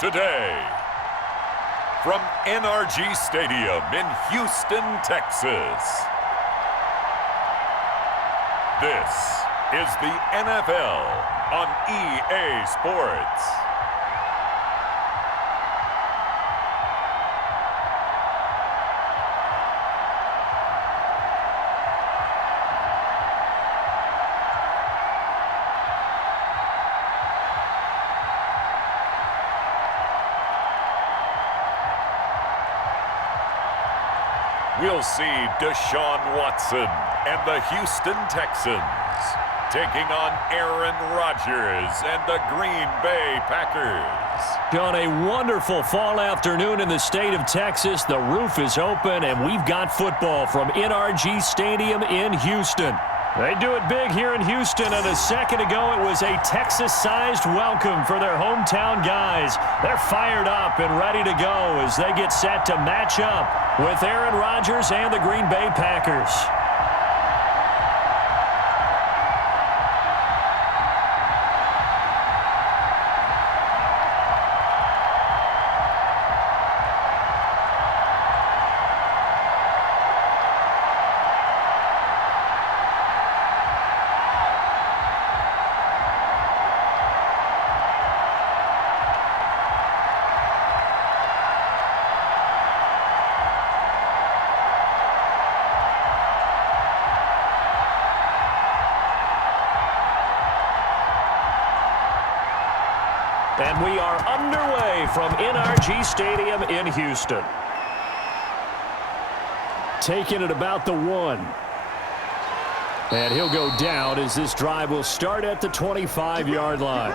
today. From NRG Stadium in Houston, Texas. This is the NFL on EA Sports. We'll see Deshaun Watson and the Houston Texans taking on Aaron Rodgers and the Green Bay Packers. On a wonderful fall afternoon in the state of Texas, the roof is open and we've got football from NRG Stadium in Houston. They do it big here in Houston, and a second ago it was a Texas-sized welcome for their hometown guys. They're fired up and ready to go as they get set to match up with Aaron Rodgers and the Green Bay Packers. And we are underway from NRG Stadium in Houston. Taking it about the 1. And he'll go down as this drive will start at the 25-yard line.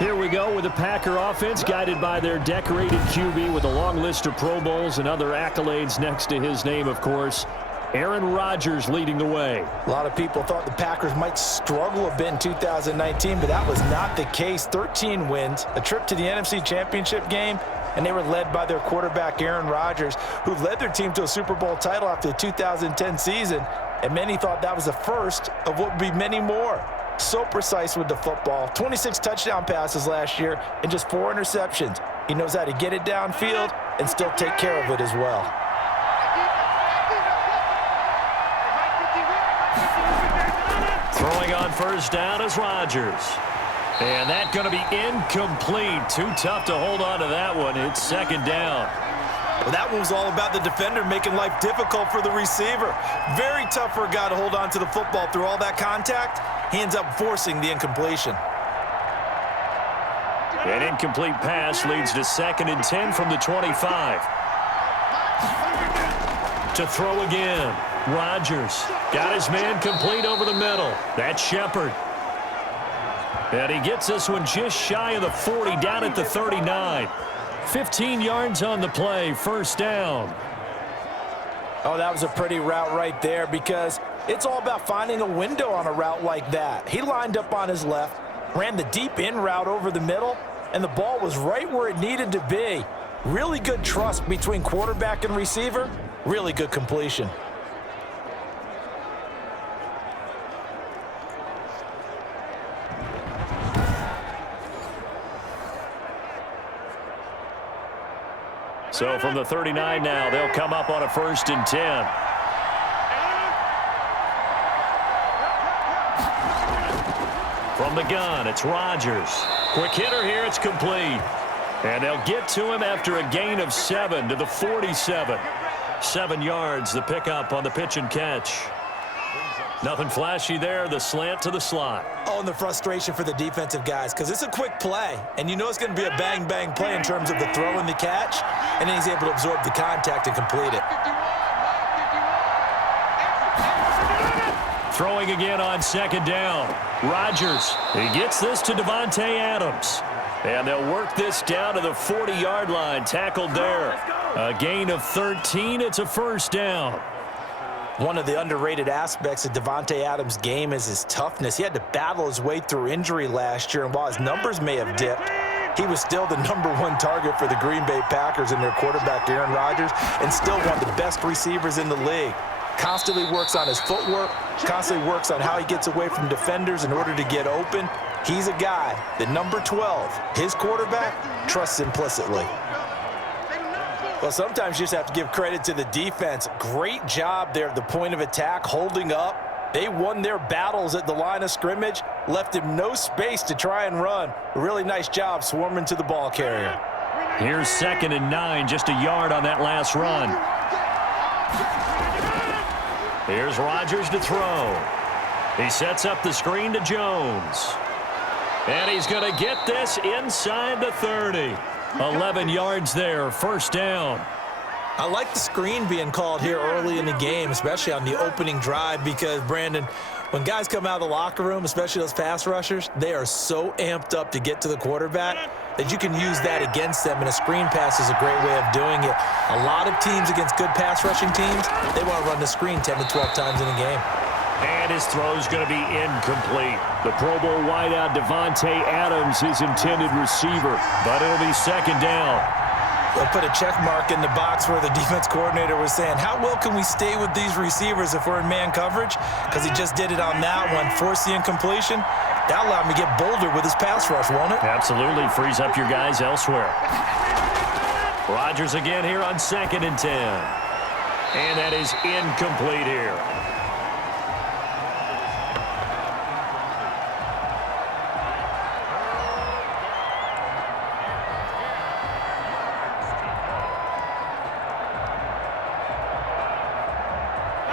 Here we go with the Packer offense guided by their decorated QB with a long list of Pro Bowls and other accolades next to his name, of course. Aaron Rodgers leading the way. A lot of people thought the Packers might struggle a bit in 2019, but that was not the case. 13 wins, a trip to the NFC Championship game, and they were led by their quarterback, Aaron Rodgers, who led their team to a Super Bowl title after the 2010 season, and many thought that was the first of what would be many more. So precise with the football. 26 touchdown passes last year and just 4 interceptions. He knows how to get it downfield and still take care of it as well. Throwing on first down is Rodgers. And that's going to be incomplete. Too tough to hold on to that one. It's second down. Well, that one was all about the defender making life difficult for the receiver. Very tough for a guy to hold on to the football through all that contact. He ends up forcing the incompletion. An incomplete pass leads to 2nd and 10 from the 25. To throw again. Rodgers got his man complete over the middle. That's Shepard. And he gets this one just shy of the 40, down at the 39. 15 yards on the play, first down. Oh, that was a pretty route right there because it's all about finding a window on a route like that. He lined up on his left, ran the deep in route over the middle, and the ball was right where it needed to be. Really good trust between quarterback and receiver. Really good completion. So from the 39 now, they'll come up on a 1st and 10. From the gun, it's Rodgers. Quick hitter here, it's complete. And they'll get to him after a gain of 7 to the 47. 7 yards, the pickup on the pitch and catch. Nothing flashy there, the slant to the slot. Oh, and the frustration for the defensive guys because it's a quick play, and you know it's going to be a bang-bang play in terms of the throw and the catch, and then he's able to absorb the contact and complete it. Throwing again on 2nd down. Rodgers, he gets this to Davante Adams. And they'll work this down to the 40-yard line, tackled there. A gain of 13, it's a first down. One of the underrated aspects of Davante Adams' game is his toughness. He had to battle his way through injury last year, and while his numbers may have dipped, he was still the #1 target for the Green Bay Packers and their quarterback, Aaron Rodgers, and still one of the best receivers in the league. Constantly works on his footwork, constantly works on how he gets away from defenders in order to get open, He's a guy that number 12, his quarterback, trusts implicitly. Well, sometimes you just have to give credit to the defense. Great job there at the point of attack, holding up. They won their battles at the line of scrimmage, left him no space to try and run. A really nice job swarming to the ball carrier. Here's 2nd and 9, just a yard on that last run. Here's Rodgers to throw. He sets up the screen to Jones. And he's going to get this inside the 30. 11 yards there, 1st down. I like the screen being called here early in the game, especially on the opening drive, because, Brandon, when guys come out of the locker room, especially those pass rushers, they are so amped up to get to the quarterback that you can use that against them, and a screen pass is a great way of doing it. A lot of teams against good pass rushing teams, they want to run the screen 10 to 12 times in a game. And his throw's going to be incomplete. The Pro Bowl wideout Devontae Adams, his intended receiver, but it'll be 2nd down. They'll put a check mark in the box where the defense coordinator was saying, how well can we stay with these receivers if we're in man coverage? Because he just did it on that one, forced the incompletion. That allowed him to get bolder with his pass rush, won't it? Absolutely, frees up your guys elsewhere. Rodgers again here on 2nd and 10. And that is incomplete here.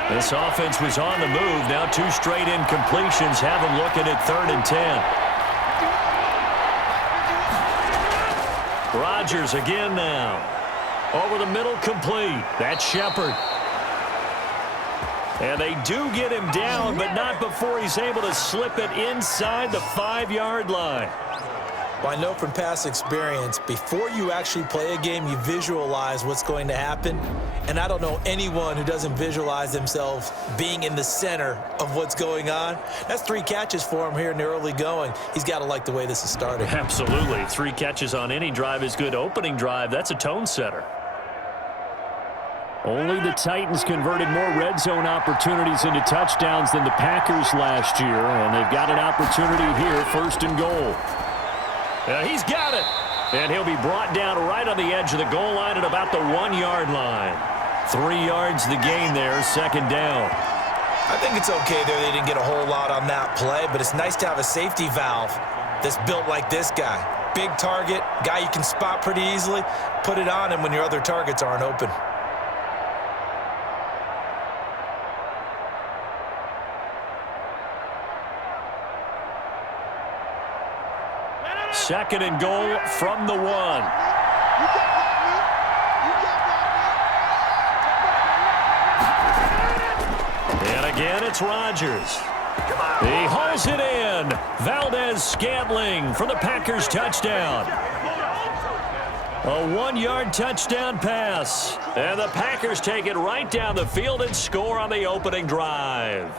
This offense was on the move. Now 2 straight incompletions have them looking at 3rd and 10. Rodgers again now. Over the middle, complete. That's Shepard. And they do get him down, but not before he's able to slip it inside the 5-yard line. Well, I know from past experience, before you actually play a game, you visualize what's going to happen. And I don't know anyone who doesn't visualize themselves being in the center of what's going on. That's 3 catches for him here in the early going. He's got to like the way this is starting. Absolutely. 3 catches on any drive is good. Opening drive, that's a tone setter. Only the Titans converted more red zone opportunities into touchdowns than the Packers last year, and they've got an opportunity here, 1st and goal. He's got it, and he'll be brought down right on the edge of the goal line at about the 1-yard line. 3 yards the gain there, 2nd down. I think it's okay there. They didn't get a whole lot on that play, but it's nice to have a safety valve that's built like this guy. Big target, guy you can spot pretty easily. Put it on him when your other targets aren't open. Second and goal from the 1. And again, it's Rodgers. He hauls it in. Valdez-Scantling for the Packers touchdown. A 1-yard touchdown pass. And the Packers take it right down the field and score on the opening drive.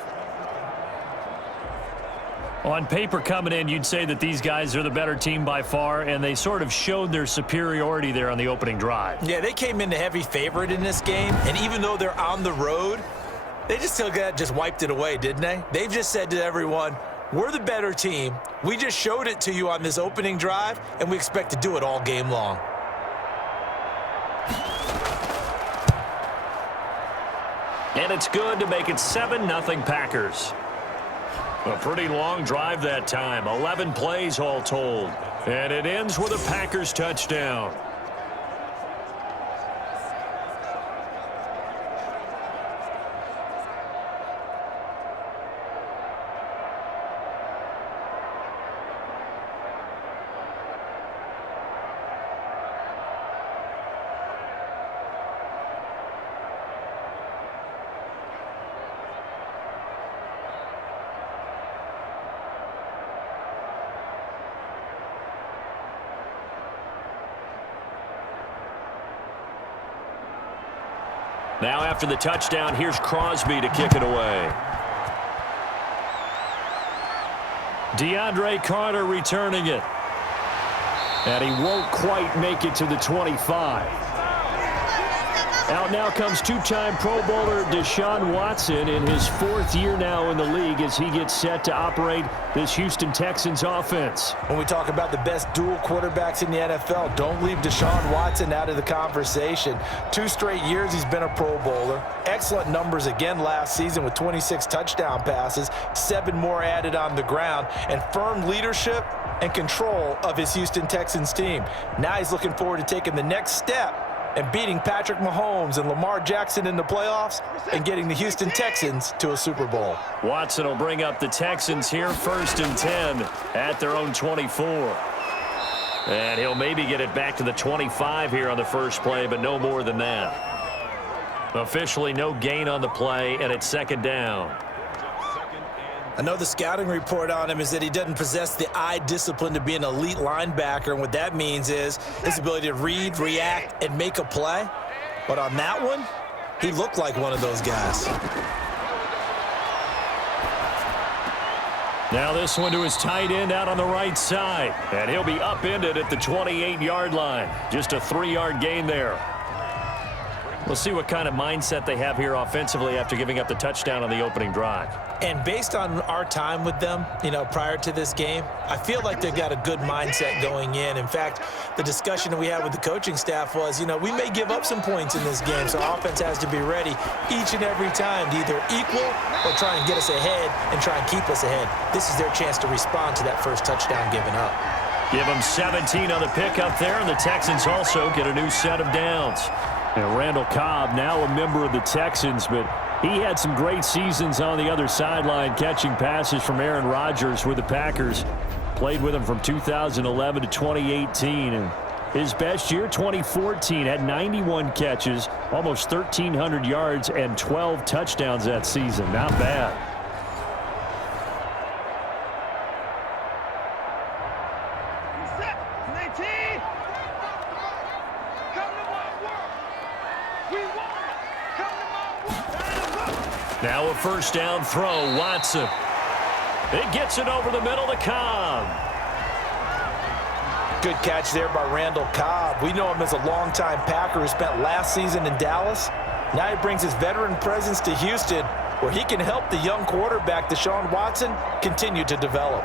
On paper coming in, you'd say that these guys are the better team by far, and they sort of showed their superiority there on the opening drive. Yeah, they came in the heavy favorite in this game, and even though they're on the road, they just wiped it away, didn't they? They've just said to everyone, we're the better team. We just showed it to you on this opening drive, and we expect to do it all game long. And it's good to make it 7-0 Packers. A pretty long drive that time, 11 plays all told. And it ends with a Packers touchdown. Now after the touchdown, here's Crosby to kick it away. DeAndre Carter returning it. And he won't quite make it to the 25. Out now comes two-time Pro Bowler Deshaun Watson in his 4th year now in the league as he gets set to operate this Houston Texans offense. When we talk about the best dual quarterbacks in the NFL, don't leave Deshaun Watson out of the conversation. 2 straight years he's been a Pro Bowler. Excellent numbers again last season with 26 touchdown passes, 7 more added on the ground, and firm leadership and control of his Houston Texans team. Now he's looking forward to taking the next step and beating Patrick Mahomes and Lamar Jackson in the playoffs and getting the Houston Texans to a Super Bowl. Watson will bring up the Texans here 1st and 10 at their own 24. And he'll maybe get it back to the 25 here on the first play, but no more than that. Officially no gain on the play, and it's 2nd down. I know the scouting report on him is that he doesn't possess the eye discipline to be an elite linebacker, and what that means is his ability to read, react, and make a play. But on that one, he looked like one of those guys. Now this one to his tight end out on the right side, and he'll be upended at the 28-yard line. Just a 3-yard gain there. We'll see what kind of mindset they have here offensively after giving up the touchdown on the opening drive. And based on our time with them, prior to this game, I feel like they've got a good mindset going in. In fact, the discussion that we had with the coaching staff was, we may give up some points in this game, so offense has to be ready each and every time to either equal or try and get us ahead and try and keep us ahead. This is their chance to respond to that first touchdown given up. Give them 17 on the pickup there, and the Texans also get a new set of downs. And Randall Cobb, now a member of the Texans, but he had some great seasons on the other sideline catching passes from Aaron Rodgers with the Packers. Played with him from 2011 to 2018. And his best year, 2014, had 91 catches, almost 1,300 yards, and 12 touchdowns that season. Not bad. Now a first down throw, Watson. It gets it over the middle to Cobb. Good catch there by Randall Cobb. We know him as a longtime Packer who spent last season in Dallas. Now he brings his veteran presence to Houston, where he can help the young quarterback, Deshaun Watson, continue to develop.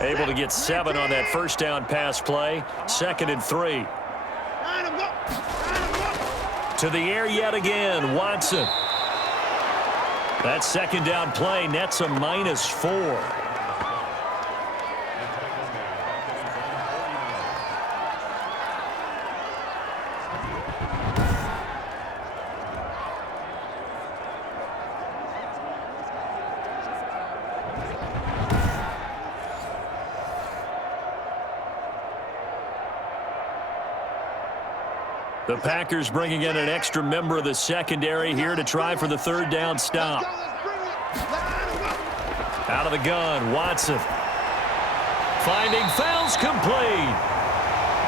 Able to get 7 on that first down pass play. 2nd and 3. To the air yet again, Watson. That 2nd down play nets a -4. The Packers bringing in an extra member of the secondary here to try for the 3rd down stop. Out of the gun, Watson. Finding fouls complete.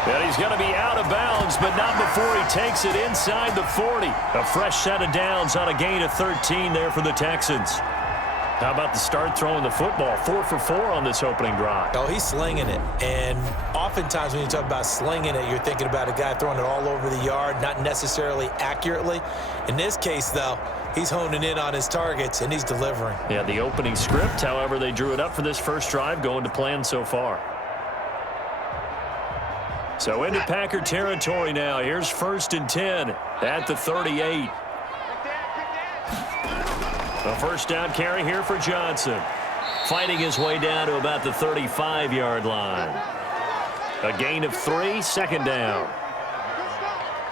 And he's going to be out of bounds, but not before he takes it inside the 40. A fresh set of downs on a gain of 13 there for the Texans. How about the start throwing the football? 4 for 4 on this opening drive. Oh, he's slinging it. And oftentimes when you talk about slinging it, you're thinking about a guy throwing it all over the yard, not necessarily accurately. In this case, though, he's honing in on his targets, and he's delivering. Yeah, the opening script, however, they drew it up for this first drive, going to plan so far. So into Packer territory now. Here's 1st and 10 at the 38. A first down carry here for Johnson. Fighting his way down to about the 35-yard line. A gain of 3, 2nd down.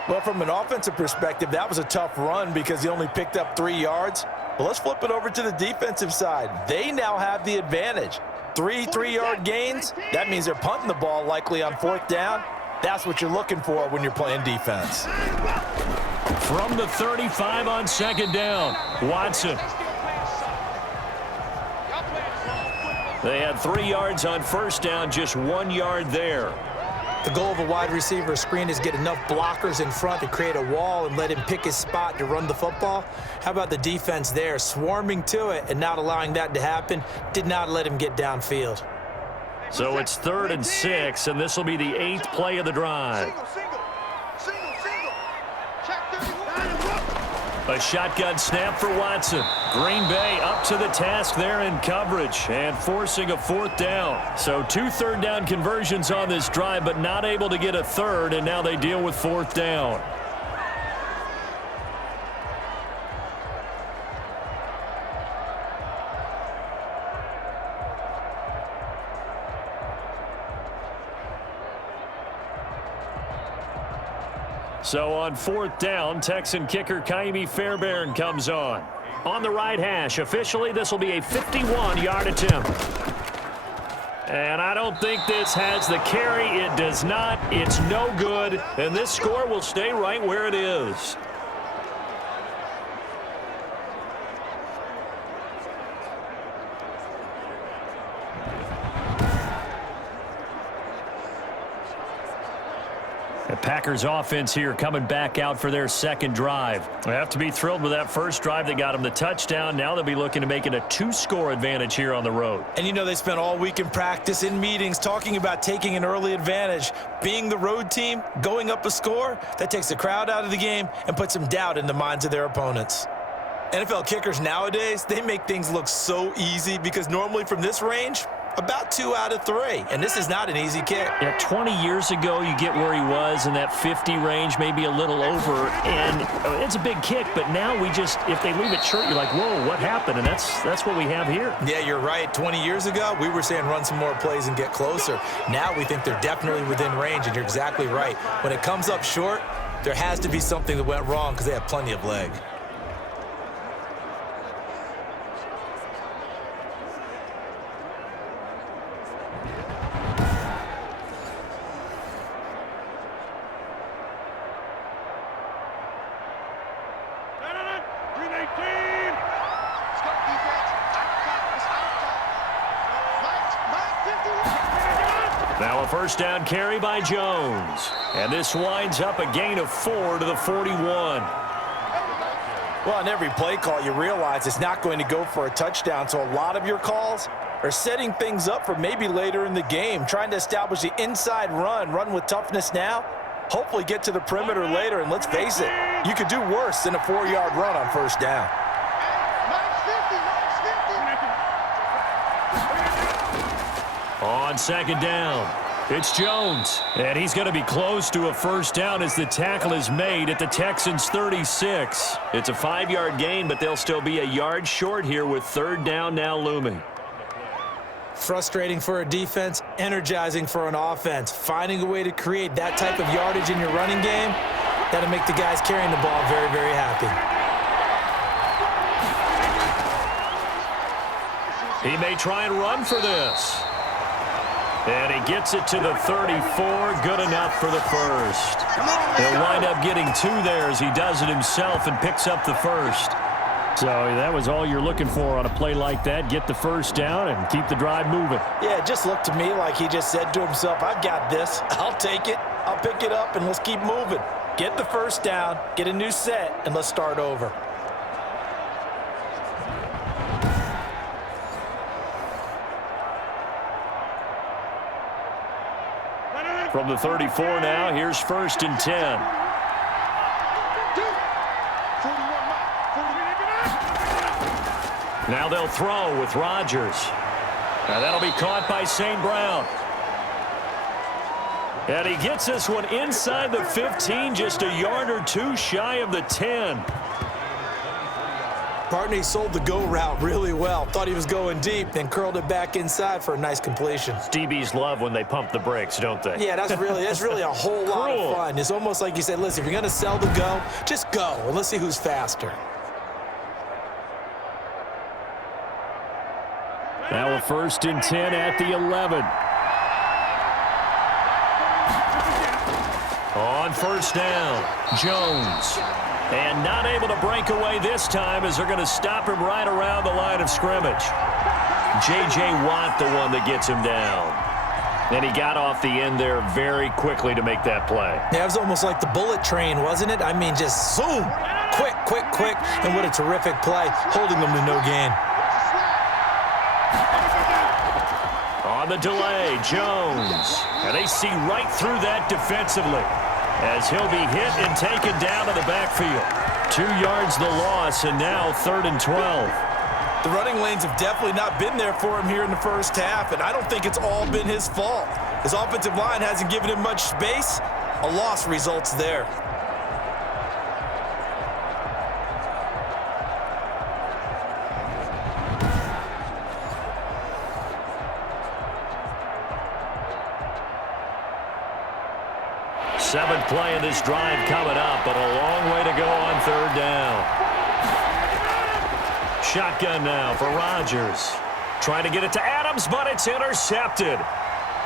Well, from an offensive perspective, that was a tough run because he only picked up 3 yards. But let's flip it over to the defensive side. They now have the advantage. 3 3-yard gains, that means they're punting the ball likely on 4th down. That's what you're looking for when you're playing defense. From the 35 on 2nd down, Watson. They had 3 yards on 1st down, just 1 yard there. The goal of a wide receiver screen is get enough blockers in front to create a wall and let him pick his spot to run the football. How about the defense there, swarming to it and not allowing that to happen? Did not let him get downfield. So it's 3rd and 6, and this will be the 8th play of the drive. A shotgun snap for Watson. Green Bay up to the task there in coverage and forcing a 4th down. So 2 third-down conversions on this drive, but not able to get a 3rd, and now they deal with 4th down. So on 4th down, Texan kicker Kaimi Fairbairn comes on. On the right hash, officially this will be a 51-yard attempt. And I don't think this has the carry. It does not. It's no good. And this score will stay right where it is. The Packers offense here coming back out for their 2nd drive. They have to be thrilled with that first drive that got them the touchdown. Now they'll be looking to make it a 2-score advantage here on the road. And you know they spent all week in practice, in meetings, talking about taking an early advantage. Being the road team, going up a score, that takes the crowd out of the game and puts some doubt in the minds of their opponents. NFL kickers nowadays, they make things look so easy because normally from this range, about 2 out of 3, and this is not an easy kick. Yeah, 20 years ago, you get where he was in that 50 range, maybe a little over, and it's a big kick, but now we just, if they leave it short, you're like, whoa, what happened? And that's what we have here. Yeah, you're right. 20 years ago, we were saying run some more plays and get closer. Now we think they're definitely within range, and you're exactly right. When it comes up short, there has to be something that went wrong because they have plenty of leg. Now a 1st down carry by Jones. And this winds up a gain of 4 to the 41. Well, on every play call, you realize it's not going to go for a touchdown, so a lot of your calls are setting things up for maybe later in the game, trying to establish the inside run with toughness now, hopefully get to the perimeter later, and let's face it, you could do worse than a 4-yard run on 1st down. On 2nd down, it's Jones, and he's going to be close to a 1st down as the tackle is made at the Texans' 36. It's a 5-yard gain, but they'll still be a yard short here with 3rd down now looming. Frustrating for a defense, energizing for an offense. Finding a way to create that type of yardage in your running game, that'll make the guys carrying the ball very, very happy. He may try and run for this. And he gets it to the 34, good enough for the 1st. He'll wind up getting 2 there as he does it himself and picks up the 1st. So that was all you're looking for on a play like that. Get the 1st down and keep the drive moving. Yeah, it just looked to me like he just said to himself, I've got this. I'll take it. I'll pick it up, and let's keep moving. Get the 1st down, get a new set, and let's start over. From the 34 now, here's 1st and 10. Now they'll throw with Rodgers. And that'll be caught by St. Brown. And he gets this one inside the 15, just a yard or 2 shy of the 10. Partney sold the go route really well. Thought he was going deep, then curled it back inside for a nice completion. DBs love when they pump the brakes, don't they? Yeah, that's really a whole lot of fun. It's almost like you said, listen, if you're going to sell the go, just go, and let's see who's faster. Now a 1st and 10 at the 11. On 1st down, Jones. And not able to break away this time as they're going to stop him right around the line of scrimmage. J.J. Watt, the one that gets him down. And he got off the end there very quickly to make that play. Yeah, it was almost like the bullet train, wasn't it? I mean, just zoom. Quick, quick, quick. And what a terrific play, holding them to no gain. On the delay, Jones. And they see right through that defensively as he'll be hit and taken down to the backfield. 2 yards the loss, and now 3rd and 12. The running lanes have definitely not been there for him here in the first half, and I don't think it's all been his fault. His offensive line hasn't given him much space. A loss results there. Seventh play of this drive coming up, but a long way to go on 3rd down. Shotgun now for Rodgers. Trying to get it to Adams, but it's intercepted.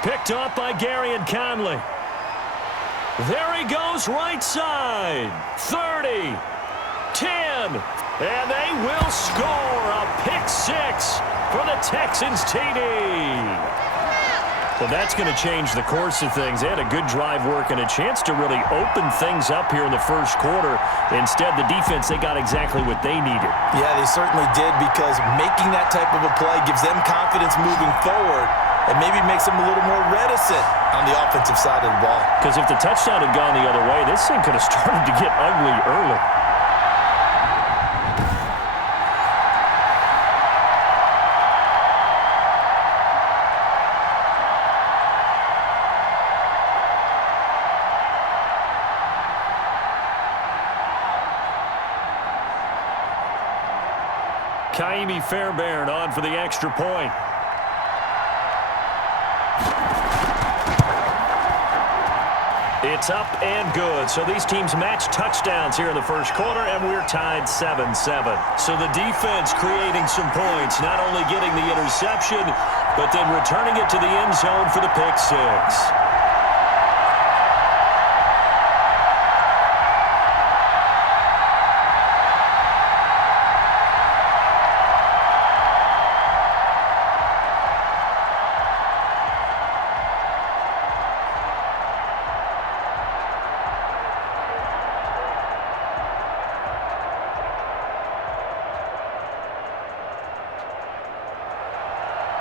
Picked up by Gary and Conley. There he goes right side. 30, 10, and they will score a pick 6 for the Texans TD. Well, that's going to change the course of things. They had a good drive work and a chance to really open things up here in the first quarter. Instead, the defense, they got exactly what they needed. Yeah, they certainly did, because making that type of a play gives them confidence moving forward and maybe makes them a little more reticent on the offensive side of the ball. Because if the touchdown had gone the other way, this thing could have started to get ugly early. Kaimi Fairbairn on for the extra point. It's up and good. So these teams match touchdowns here in the first quarter, and we're tied 7-7. So the defense creating some points, not only getting the interception, but then returning it to the end zone for the pick 6.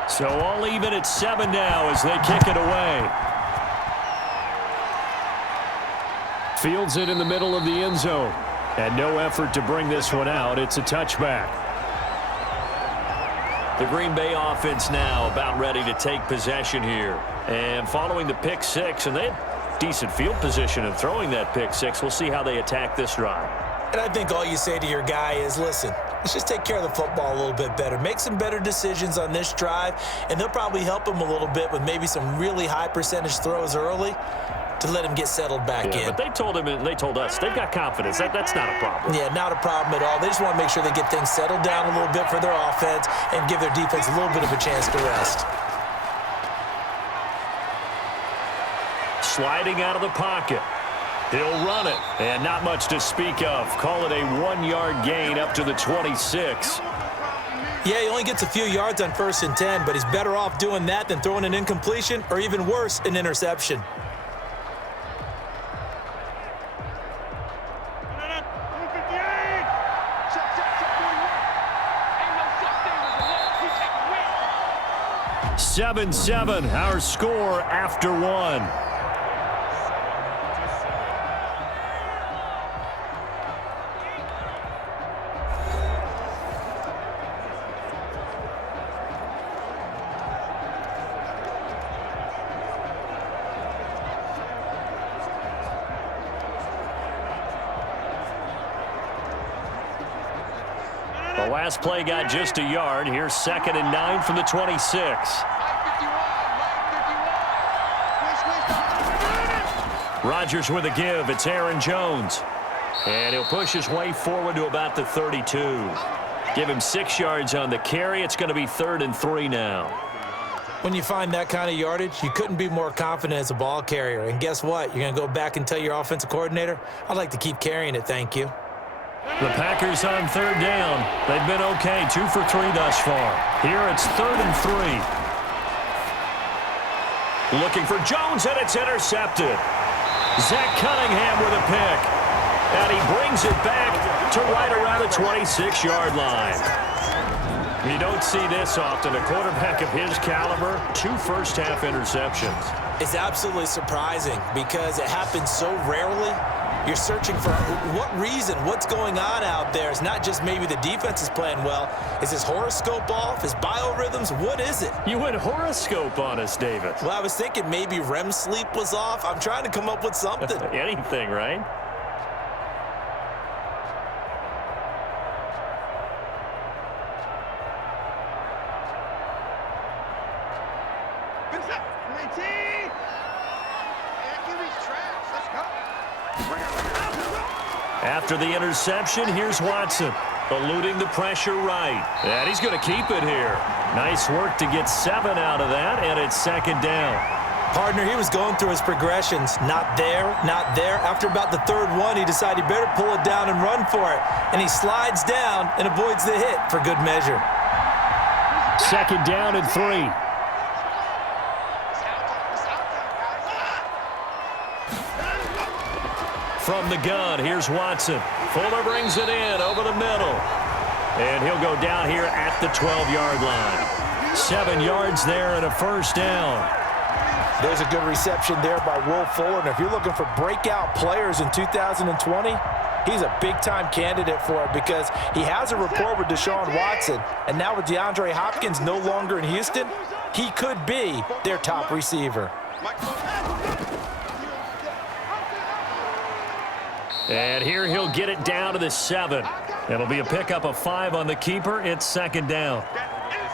So all even at 7 now as they kick it away. Fields it in the middle of the end zone. And no effort to bring this one out. It's a touchback. The Green Bay offense now about ready to take possession here. And following the pick 6, and they had decent field position in throwing that pick 6. We'll see how they attack this drive. And I think all you say to your guy is, listen, let's just take care of the football a little bit better. Make some better decisions on this drive, and they'll probably help him a little bit with maybe some really high percentage throws early to let him get settled back in. But they told him, and they told us, they've got confidence. That's not a problem. Yeah, not a problem at all. They just want to make sure they get things settled down a little bit for their offense and give their defense a little bit of a chance to rest. Sliding out of the pocket. He'll run it, and not much to speak of. Call it a 1-yard gain up to the 26. Yeah, he only gets a few yards on 1st and 10, but he's better off doing that than throwing an incompletion or, even worse, an interception. Seven, our score after 1. The last play got just a yard. Here's 2nd and 9 from the 26. Rodgers with a give. It's Aaron Jones. And he'll push his way forward to about the 32. Give him 6 yards on the carry. It's going to be 3rd and 3 now. When you find that kind of yardage, you couldn't be more confident as a ball carrier. And guess what? You're going to go back and tell your offensive coordinator, I'd like to keep carrying it, thank you. The Packers on 3rd down. They've been okay, 2 for 3 thus far. Here it's 3rd and 3. Looking for Jones, and it's intercepted. Zach Cunningham with a pick. And he brings it back to right around the 26-yard line. You don't see this often. A quarterback of his caliber, 2 first-half interceptions. It's absolutely surprising because it happens so rarely. You're searching for what reason, what's going on out there. It's not just maybe the defense is playing well. Is his horoscope off? His biorhythms? What is it? You went horoscope on us, David. Well, I was thinking maybe REM sleep was off. I'm trying to come up with something. Anything, right? After the interception, here's Watson, eluding the pressure right. And he's going to keep it here. Nice work to get 7 out of that, and it's 2nd down. Partner, he was going through his progressions. Not there, not there. After about the 3rd one, he decided he better pull it down and run for it. And he slides down and avoids the hit for good measure. 2nd down and 3. From the gun, here's Watson. Fuller brings it in over the middle. And he'll go down here at the 12-yard line. 7 yards there and a 1st down. There's a good reception there by Will Fuller. And if you're looking for breakout players in 2020, he's a big-time candidate for it because he has a rapport with Deshaun Watson. And now with DeAndre Hopkins no longer in Houston, he could be their top receiver. And here he'll get it down to the 7. It'll be a pickup of 5 on the keeper. It's 2nd down.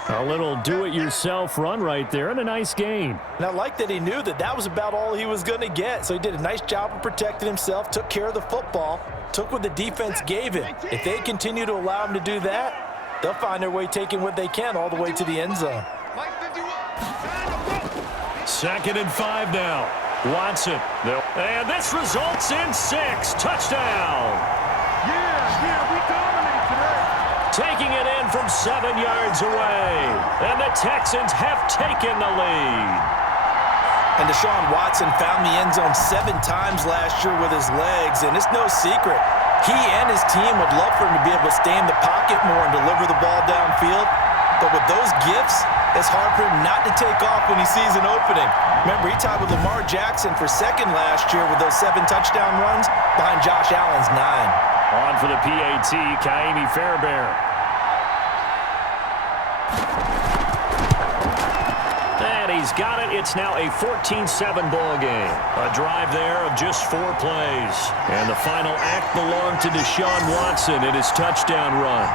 A little do-it-yourself run right there and a nice gain. And I like that he knew that that was about all he was going to get. So he did a nice job of protecting himself, took care of the football, took what the defense gave him. If they continue to allow him to do that, they'll find their way taking what they can all the way to the end zone. 2nd and 5 now. Watson. And this results in 6. Touchdown. Yeah, we dominate today. Taking it in from 7 yards away. And the Texans have taken the lead. And Deshaun Watson found the end zone 7 times last year with his legs, and it's no secret. He and his team would love for him to be able to stay in the pocket more and deliver the ball downfield. But with those gifts, it's hard for him not to take off when he sees an opening. Remember, he tied with Lamar Jackson for 2nd last year with those 7 touchdown runs behind Josh Allen's 9. On for the PAT, Kaimi Fairbairn. And he's got it. It's now a 14-7 ball game. A drive there of just 4 plays. And the final act belonged to Deshaun Watson in his touchdown run.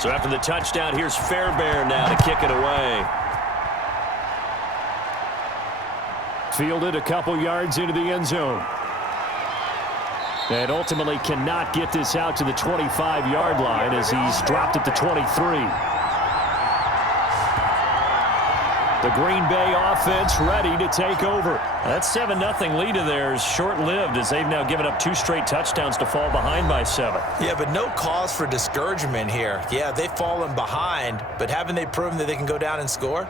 So after the touchdown, here's Fairbairn now to kick it away. Fielded a couple yards into the end zone. And ultimately cannot get this out to the 25-yard line as he's dropped at the 23. The Green Bay offense ready to take over. That 7-0 lead of theirs short-lived as they've now given up 2 straight touchdowns to fall behind by 7. Yeah, but no cause for discouragement here. Yeah, they've fallen behind, but haven't they proven that they can go down and score?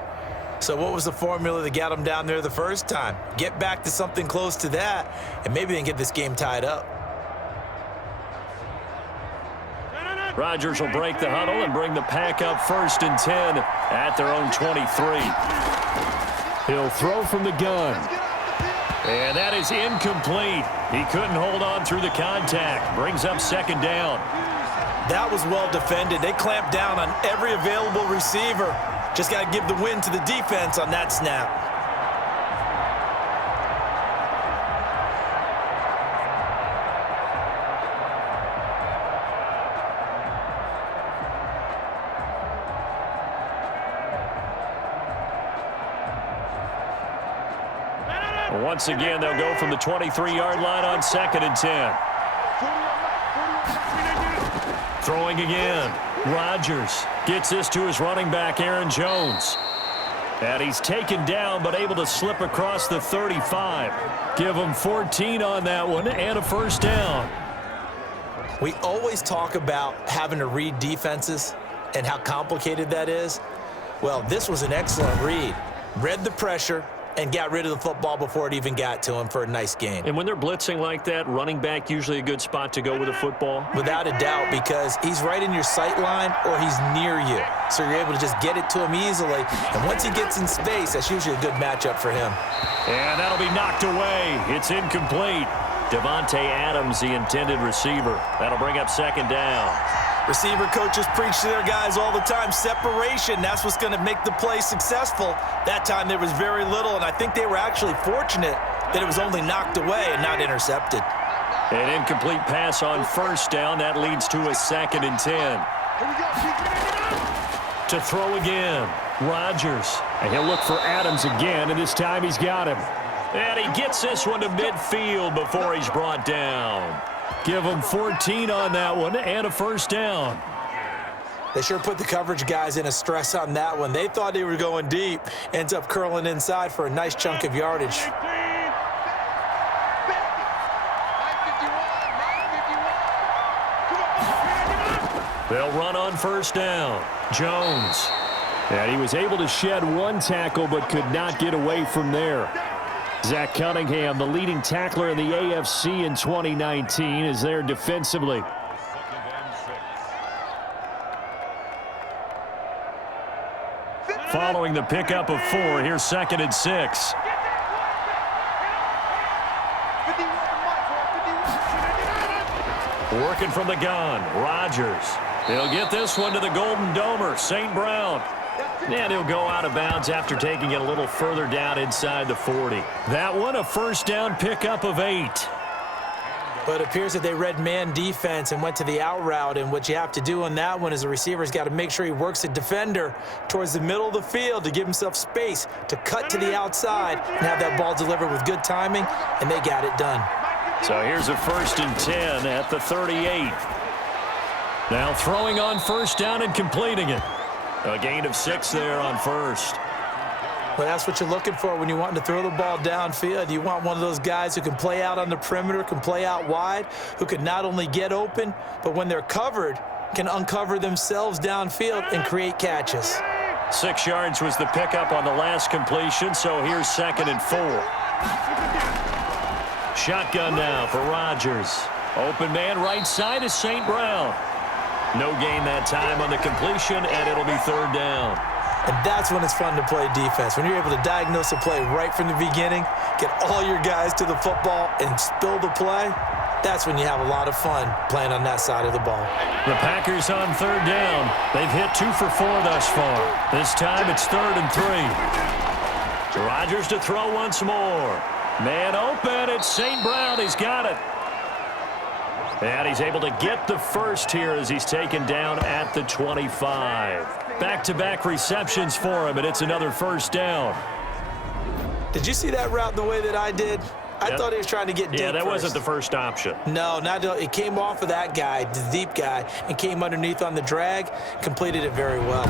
So what was the formula that got them down there the first time? Get back to something close to that, and maybe they can get this game tied up. Rodgers will break the huddle and bring the pack up 1st and 10 at their own 23. He'll throw from the gun. And that is incomplete. He couldn't hold on through the contact. Brings up 2nd down. That was well defended. They clamped down on every available receiver. Just got to give the win to the defense on that snap. Once again, they'll go from the 23-yard line on 2nd and 10. Throwing again. Rodgers gets this to his running back, Aaron Jones. And he's taken down but able to slip across the 35. Give him 14 on that one and a first down. We always talk about having to read defenses and how complicated that is. Well, this was an excellent read. Read the pressure and got rid of the football before it even got to him for a nice gain. And when they're blitzing like that, running back usually a good spot to go with a football? Without a doubt, because he's right in your sight line or he's near you. So you're able to just get it to him easily. And once he gets in space, that's usually a good matchup for him. And that'll be knocked away. It's incomplete. Devontae Adams, the intended receiver. That'll bring up 2nd down. Receiver coaches preach to their guys all the time. Separation, that's what's going to make the play successful. That time there was very little, and I think they were actually fortunate that it was only knocked away and not intercepted. An incomplete pass on 1st down. That leads to a 2nd and 10. To throw again, Rodgers. And he'll look for Adams again, and this time he's got him. And he gets this one to midfield before he's brought down. Give him 14 on that one and a first down. They sure put the coverage guys in a stress on that one. They thought they were going deep. Ends up curling inside for a nice chunk of yardage. They'll run on 1st down. Jones. And he was able to shed one tackle but could not get away from there. Zach Cunningham, the leading tackler in the AFC in 2019, is there defensively. Following the pickup of 4, here's 2nd and 6. Working from the gun, Rodgers. He'll get this one to the Golden Domer, St. Brown. And he'll go out of bounds after taking it a little further down inside the 40. That one, a 1st down pickup of 8. But it appears that they read man defense and went to the out route. And what you have to do on that one is the receiver's got to make sure he works the defender towards the middle of the field to give himself space to cut to the outside and have that ball delivered with good timing, and they got it done. So here's a 1st and 10 at the 38. Now throwing on 1st down and completing it. A gain of 6 there on 1st. Well, that's what you're looking for when you want to throw the ball downfield. You want one of those guys who can play out on the perimeter, can play out wide, who can not only get open, but when they're covered, can uncover themselves downfield and create catches. 6 yards was the pickup on the last completion, so here's 2nd and 4. Shotgun now for Rodgers. Open man right side is St. Brown. No gain that time on the completion, and it'll be 3rd down. And that's when it's fun to play defense. When you're able to diagnose a play right from the beginning, get all your guys to the football, and spill the play, that's when you have a lot of fun playing on that side of the ball. The Packers on 3rd down. They've hit 2 for 4 thus far. This time it's 3rd and 3. Rodgers to throw once more. Man open. It's St. Brown. He's got it. And he's able to get the first here as he's taken down at the 25. Back-to-back receptions for him, and it's another 1st down. Did you see that route the way that I did? I thought he was trying to get deep. Yeah, that first. wasn't the first option. No, it came off of that guy, the deep guy, and came underneath on the drag, completed it very well.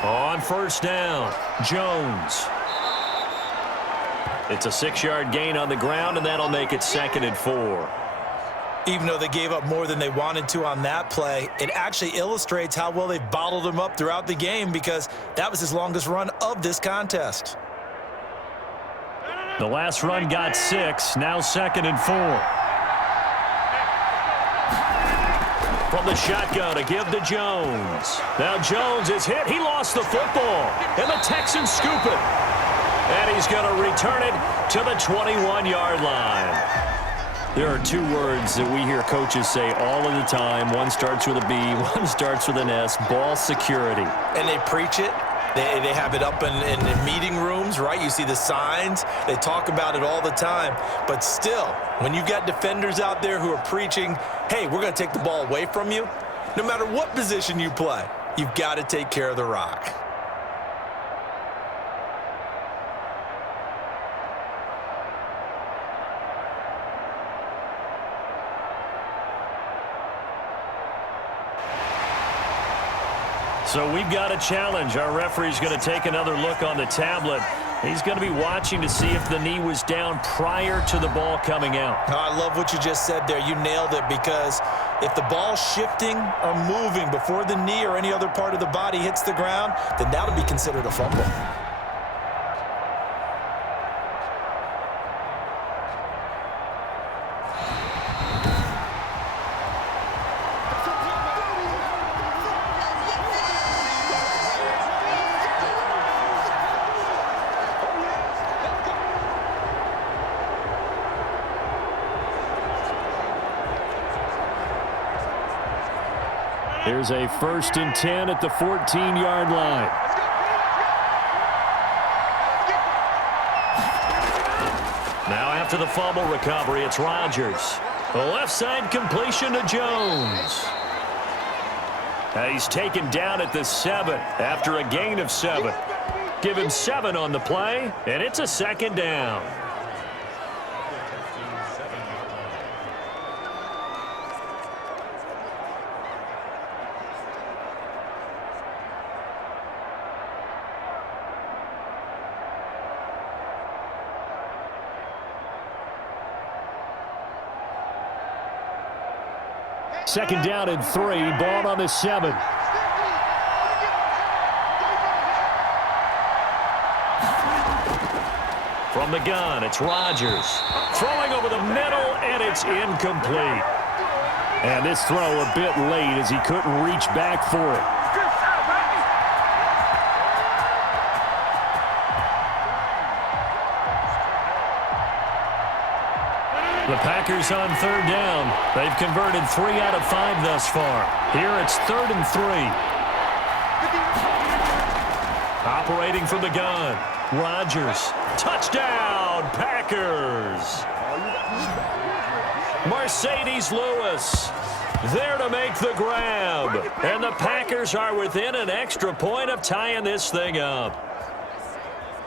On 1st down, Jones. It's a 6-yard gain on the ground, and that'll make it 2nd and 4. Even though they gave up more than they wanted to on that play, it actually illustrates how well they bottled him up throughout the game because that was his longest run of this contest. The last run got 6, now 2nd and 4. From the shotgun to give to Jones. Now Jones is hit. He lost the football. And the Texans scoop it. And he's going to return it to the 21-yard line. There are 2 words that we hear coaches say all of the time. One starts with a B, one starts with an S. Ball security. And they preach it. They have it up in meeting rooms, right? You see the signs. They talk about it all the time. But still, when you've got defenders out there who are preaching, hey, we're going to take the ball away from you, no matter what position you play, you've got to take care of the rock. So we've got a challenge. Our referee's going to take another look on the tablet. He's going to be watching to see if the knee was down prior to the ball coming out. Oh, I love what you just said there. You nailed it, because if the ball's shifting or moving before the knee or any other part of the body hits the ground, then that'll be considered a fumble. Here's a 1st and 10 at the 14-yard line. Now after the fumble recovery, it's Rodgers. A left side completion to Jones. He's taken down at the 7 after a gain of 7. Give him 7 on the play, and it's a 2nd down. Second down and 3, ball on the 7. From the gun, it's Rodgers. Throwing over the middle, and it's incomplete. And this throw a bit late as he couldn't reach back for it. The Packers on 3rd down. They've converted 3 out of 5 thus far. Here it's 3rd and 3. Operating from the gun. Rodgers. Touchdown, Packers. Mercedes Lewis there to make the grab. And the Packers are within an extra point of tying this thing up.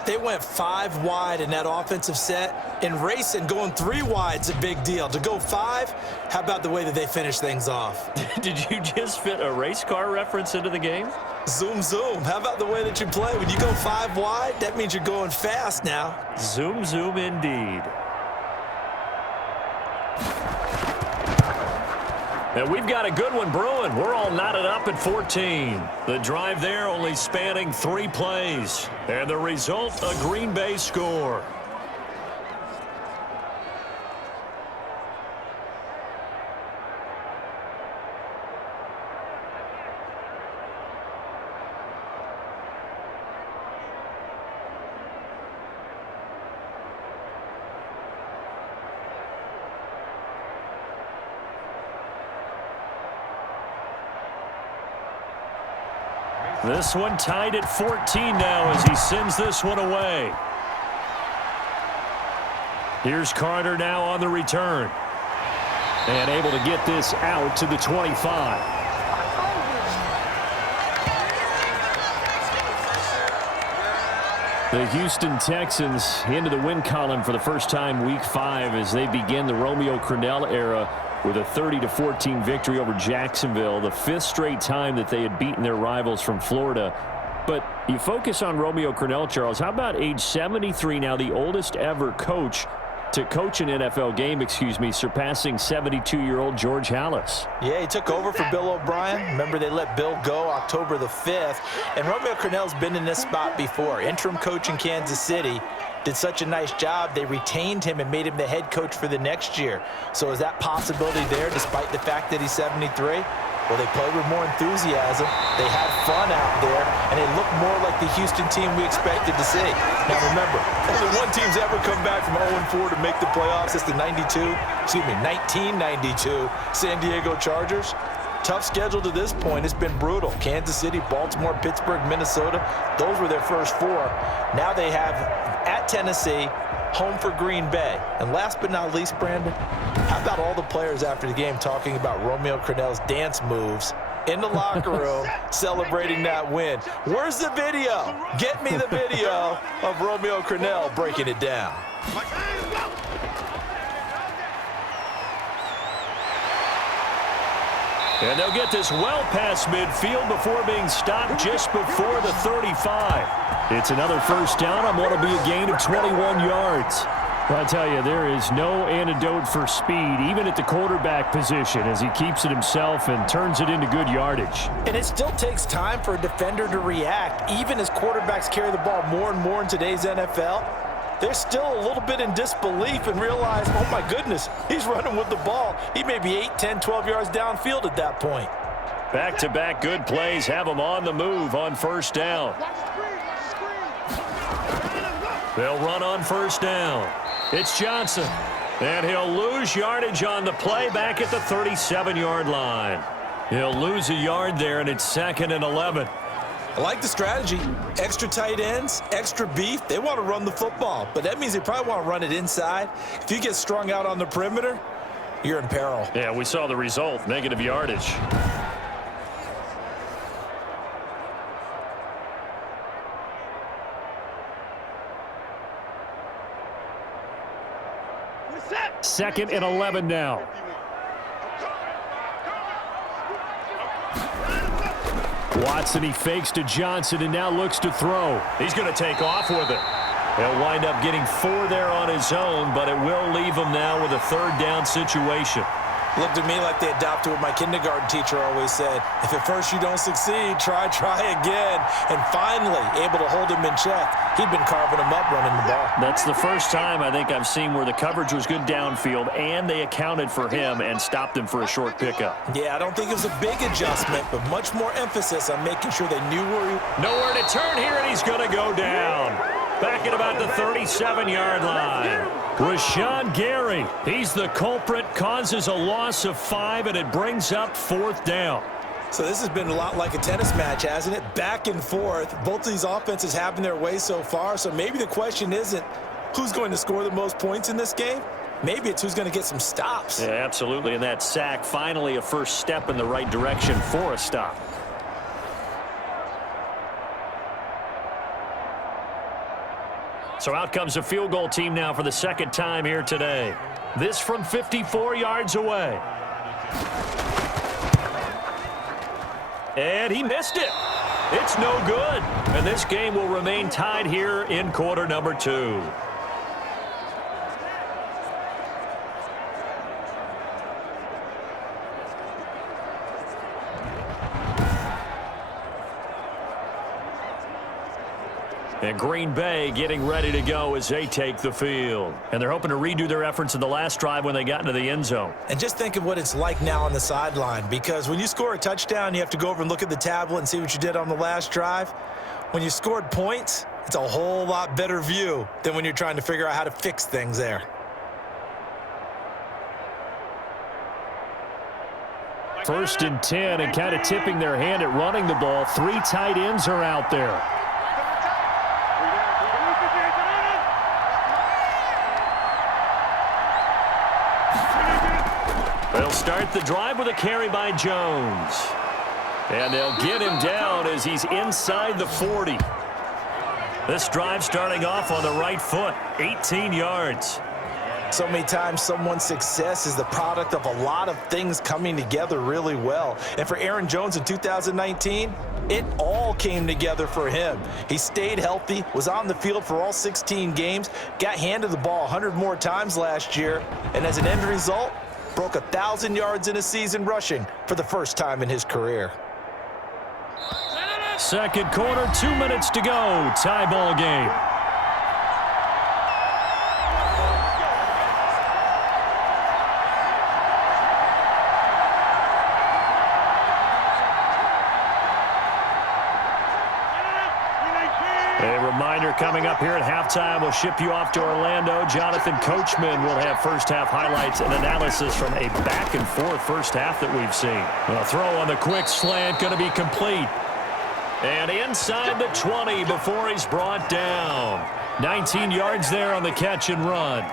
They went 5 wide in that offensive set. In racing, going 3 wide's a big deal. To go 5, how about the way that they finish things off? Did you just fit a race car reference into the game? Zoom, zoom. How about the way that you play? When you go 5 wide, that means you're going fast now. Zoom, zoom indeed. And we've got a good one brewing. We're all knotted up at 14. The drive there only spanning 3 plays. And the result, a Green Bay score. This one tied at 14 now as he sends this one away. Here's Carter now on the return. And able to get this out to the 25. The Houston Texans into the win column for the first time week 5 as they begin the Romeo Crennel era with a 30-14 victory over Jacksonville, the 5th straight time that they had beaten their rivals from Florida. But you focus on Romeo Crennel, Charles. How about age 73 now, the oldest ever coach to coach an NFL game, surpassing 72-year-old George Halas. Yeah, he took over for Bill O'Brien. Remember, they let Bill go October the 5th. And Romeo Crennel's been in this spot before. Interim coach in Kansas City. Did such a nice job, they retained him and made him the head coach for the next year. So is that possibility there despite the fact that he's 73? Well, they played with more enthusiasm. They had fun out there, and they looked more like the Houston team we expected to see. Now, remember, only one team's ever come back from 0-4 to make the playoffs. It's the 1992 San Diego Chargers. tough schedule to this point. It's been brutal. Kansas City, Baltimore, Pittsburgh, Minnesota. Those were their first 4. Now they have at Tennessee, home for Green Bay. And last but not least, Brandon, how about all the players after the game talking about Romeo Crennel's dance moves in the locker room celebrating that win? Where's the video? Get me the video of Romeo Crennel breaking it down. And they'll get this well past midfield before being stopped just before the 35. It's another first down on what will be a gain of 21 yards. I tell you, there is no antidote for speed, even at the quarterback position, as he keeps it himself and turns it into good yardage. And it still takes time for a defender to react, even as quarterbacks carry the ball more and more in today's NFL. They're still a little bit in disbelief and realize, oh my goodness, he's running with the ball. He may be 8, 10, 12 yards downfield at that point. Back-to-back good plays have him on the move on first down. They'll run on first down. It's Johnson, and he'll lose yardage on the play back at the 37-yard line. He'll lose a yard there, and it's 2nd and 11. I like the strategy. Extra tight ends, extra beef. They want to run the football, but that means they probably want to run it inside. If you get strung out on the perimeter, you're in peril. Yeah, we saw the result, negative yardage. Second and 11 now. Watson, he fakes to Johnson and now looks to throw. He's going to take off with it. He'll wind up getting 4 there on his own, but it will leave him now with a 3rd down situation. Looked to me like they adopted what my kindergarten teacher always said. If at first you don't succeed, try again. And finally, able to hold him in check. He'd been carving him up running the ball. That's the first time I think I've seen where the coverage was good downfield and they accounted for him and stopped him for a short pickup. Yeah, I don't think it was a big adjustment, but much more emphasis on making sure they knew where he... Nowhere to turn here, and he's going to go down. Back at about the 37-yard line. Rashawn Gary, he's the culprit, causes a loss of 5, and it brings up 4th down. So this has been a lot like a tennis match, hasn't it? Back and forth. Both of these offenses having their way so far, so maybe the question isn't who's going to score the most points in this game. Maybe it's who's going to get some stops. Yeah, absolutely, and that sack, finally a first step in the right direction for a stop. So out comes a field goal team now for the 2nd time here today. This from 54 yards away. And he missed it. It's no good. And this game will remain tied here in quarter number 2. And Green Bay getting ready to go as they take the field. And they're hoping to redo their efforts in the last drive when they got into the end zone. And just think of what it's like now on the sideline, because when you score a touchdown, you have to go over and look at the tablet and see what you did on the last drive. When you scored points, it's a whole lot better view than when you're trying to figure out how to fix things there. First and 10, and kind of tipping their hand at running the ball. 3 tight ends are out there. They'll start the drive with a carry by Jones. And they'll get him down as he's inside the 40. This drive starting off on the right foot, 18 yards. So many times someone's success is the product of a lot of things coming together really well. And for Aaron Jones in 2019, it all came together for him. He stayed healthy, was on the field for all 16 games, got handed the ball 100 more times last year, and as an end result, broke 1,000 yards in a season rushing for the first time in his career. Second quarter, 2 minutes to go. Tie ball game. A reminder Buzzer coming up here at halftime. We'll ship you off to Orlando. Jonathan Coachman will have first-half highlights and analysis from a back-and-forth first half that we've seen. A throw on the quick slant going to be complete. And inside the 20 before he's brought down. 19 yards there on the catch and run.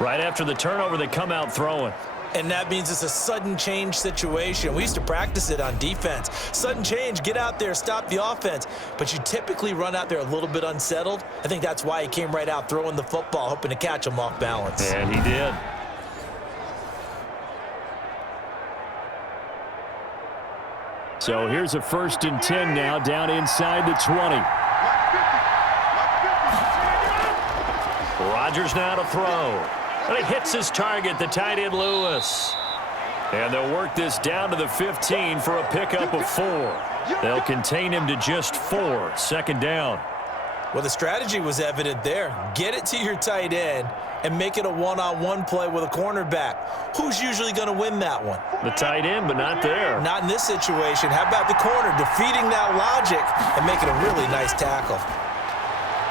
Right after the turnover, they come out throwing. And that means it's a sudden change situation. We used to practice it on defense. Sudden change, get out there, stop the offense. But you typically run out there a little bit unsettled. I think that's why he came right out throwing the football, hoping to catch him off balance. And he did. So here's a 1st and 10 now, down inside the 20. Rodgers now to throw. And he hits his target, the tight end Lewis. And they'll work this down to the 15 for a pickup of 4. They'll contain him to just 4. 2nd down. Well, the strategy was evident there. Get it to your tight end and make it a one-on-one play with a cornerback. Who's usually going to win that one? The tight end, but not there. Not in this situation. How about the corner defeating that logic and making a really nice tackle?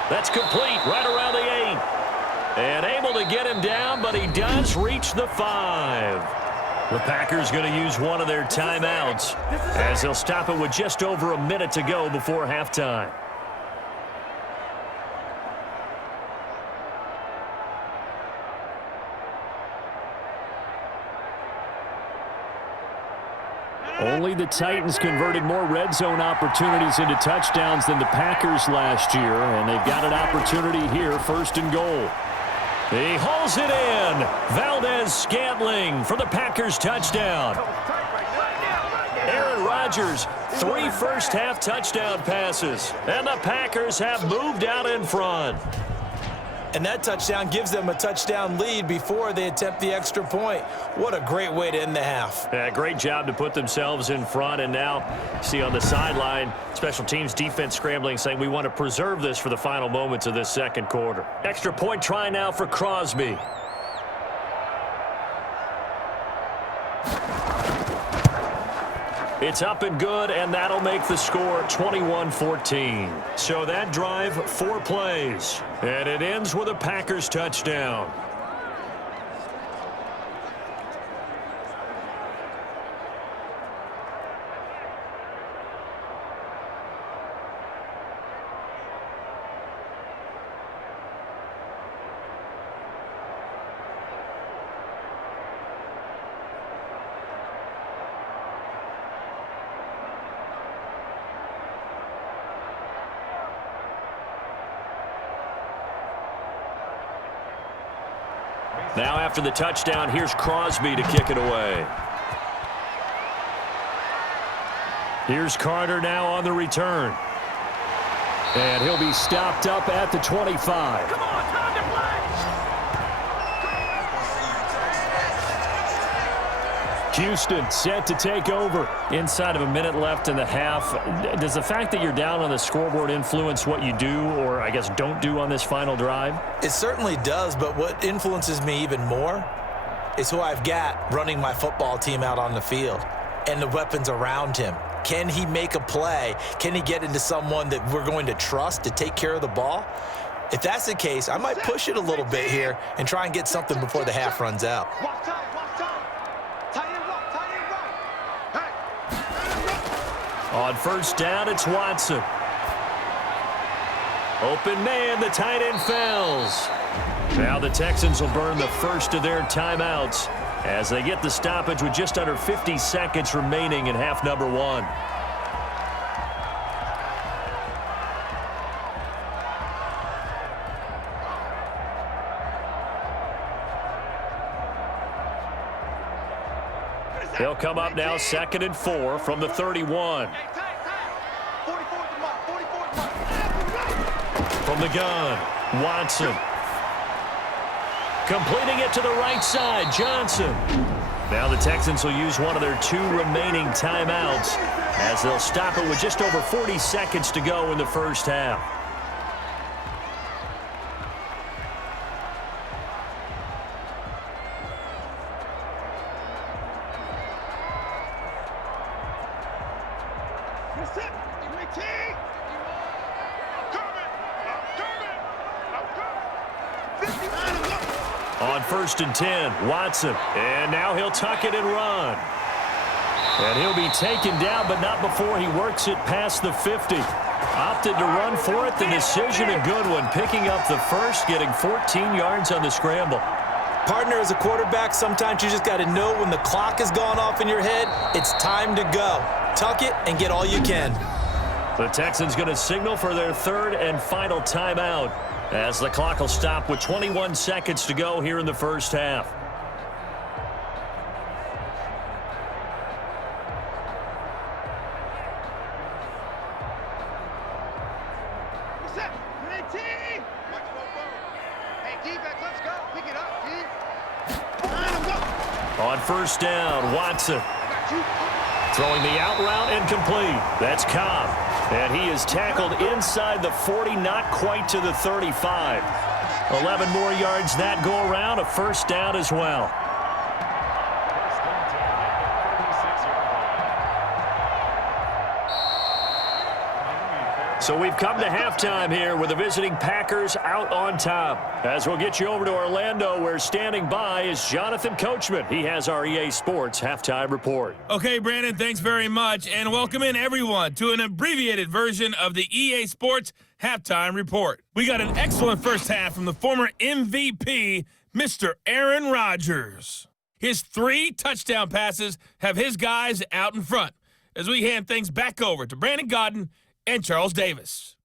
That's complete right around the 8. And able to get him down, but he does reach the 5. The Packers going to use one of their timeouts as they'll stop it with just over a minute to go before halftime. Only the Titans converted more red zone opportunities into touchdowns than the Packers last year, and they've got an opportunity here, 1st and goal. He hauls it in. Valdez-Scantling for the Packers touchdown. Aaron Rodgers, 3 first-half touchdown passes, and the Packers have moved out in front. And that touchdown gives them a touchdown lead before they attempt the extra point. What a great way to end the half. Yeah, great job to put themselves in front. And now, see on the sideline, special teams defense scrambling, saying we want to preserve this for the final moments of this 2nd quarter. Extra point try now for Crosby. It's up and good, and that'll make the score 21-14. So that drive, 4 plays, and it ends with a Packers touchdown. Now after the touchdown, here's Crosby to kick it away. Here's Carter now on the return. And he'll be stopped up at the 25. Come on, time to play. Houston set to take over. Inside of a minute left in the half. Does the fact that you're down on the scoreboard influence what you do, or I guess don't do on this final drive? It certainly does, but what influences me even more is who I've got running my football team out on the field and the weapons around him. Can he make a play? Can he get into someone that we're going to trust to take care of the ball? If that's the case, I might push it a little bit here and try and get something before the half runs out. On 1st down, it's Watson. Open man, the tight end Fells. Now the Texans will burn the first of their timeouts as they get the stoppage with just under 50 seconds remaining in half number 1. They'll come up now 2nd and 4 from the 31. From the gun, Watson. Completing it to the right side, Johnson. Now the Texans will use one of their 2 remaining timeouts as they'll stop it with just over 40 seconds to go in the first half. On 1st and 10, Watson. And now he'll tuck it and run. And he'll be taken down, but not before he works it past the 50. Opted to run for it. The decision, a good one. Picking up the first, getting 14 yards on the scramble. Partner, as a quarterback, sometimes you just got to know when the clock has gone off in your head, it's time to go. Tuck it and get all you can. The Texans going to signal for their third and final timeout as the clock will stop with 21 seconds to go here in the first half. On 1st down, Watson. Throwing the out route incomplete. That's Cobb. And he is tackled inside the 40, not quite to the 35. 11 more yards that go around, a first down as well. So we've come to halftime here with the visiting Packers out on top. As we'll get you over to Orlando, where standing by is Jonathan Coachman. He has our EA Sports halftime report. Okay, Brandon, thanks very much. And welcome in, everyone, to an abbreviated version of the EA Sports halftime report. We got an excellent first half from the former MVP, Mr. Aaron Rodgers. His 3 touchdown passes have his guys out in front as we hand things back over to Brandon Godden and Charles Davis.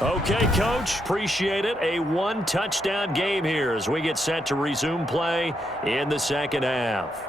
Okay, Coach, appreciate it. A 1-touchdown game here as we get set to resume play in the second half.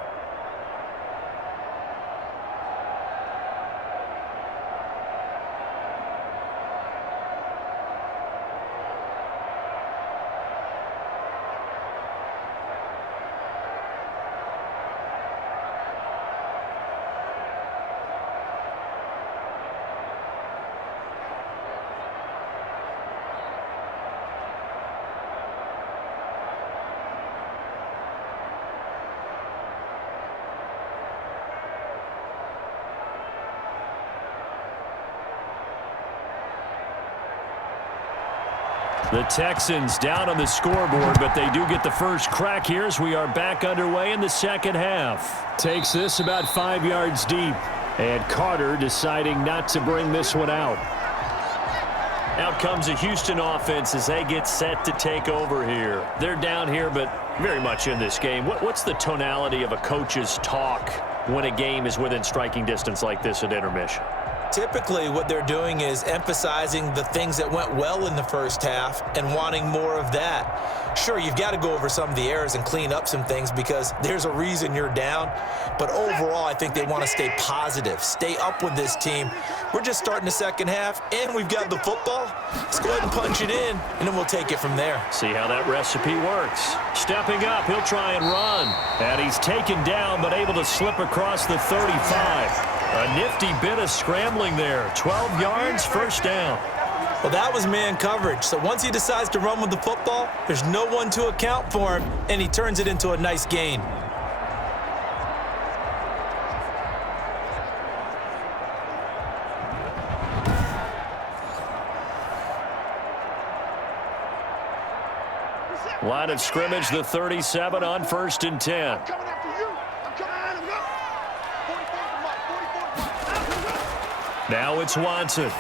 The Texans down on the scoreboard, but they do get the first crack here as we are back underway in the second half. Takes this about 5 yards deep. And Carter deciding not to bring this one out. Out comes the Houston offense as they get set to take over here. They're down here, but very much in this game. What's the tonality of a coach's talk when a game is within striking distance like this at intermission? Typically, what they're doing is emphasizing the things that went well in the first half and wanting more of that. Sure, you've got to go over some of the errors and clean up some things because there's a reason you're down. But overall, I think they want to stay positive, stay up with this team. We're just starting the second half, and we've got the football. Let's go ahead and punch it in, and then we'll take it from there. See how that recipe works. Stepping up, he'll try and run. And he's taken down, but able to slip across the 35. A nifty bit of scrambling there. 12 yards, first down. Well, that was man coverage. So once he decides to run with the football, there's no one to account for him, and he turns it into a nice gain. Line of scrimmage, the 37 on 1st and 10. Now it's Watson.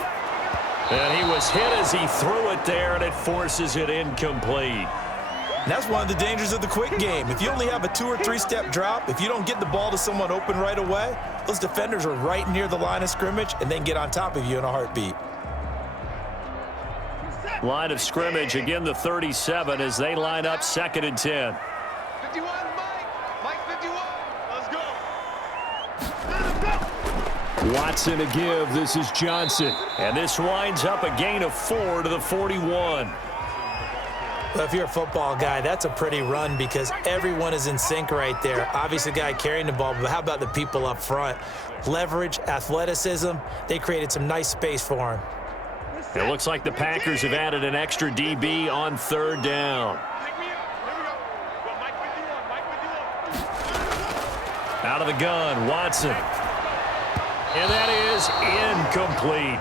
And he was hit as he threw it there, and it forces it incomplete. And that's one of the dangers of the quick game. If you only have a 2- or 3-step drop, if you don't get the ball to someone open right away, those defenders are right near the line of scrimmage and then get on top of you in a heartbeat. Line of scrimmage, again the 37 as they line up 2nd and 10. 51, Mike 51. Let's go. Watson a give. This is Johnson. And this winds up a gain of 4 to the 41. Well, if you're a football guy, that's a pretty run because everyone is in sync right there. Obviously, the guy carrying the ball, but how about the people up front? Leverage, athleticism, they created some nice space for him. It looks like the Packers have added an extra DB on 3rd down. Out of the gun, Watson. And that is incomplete.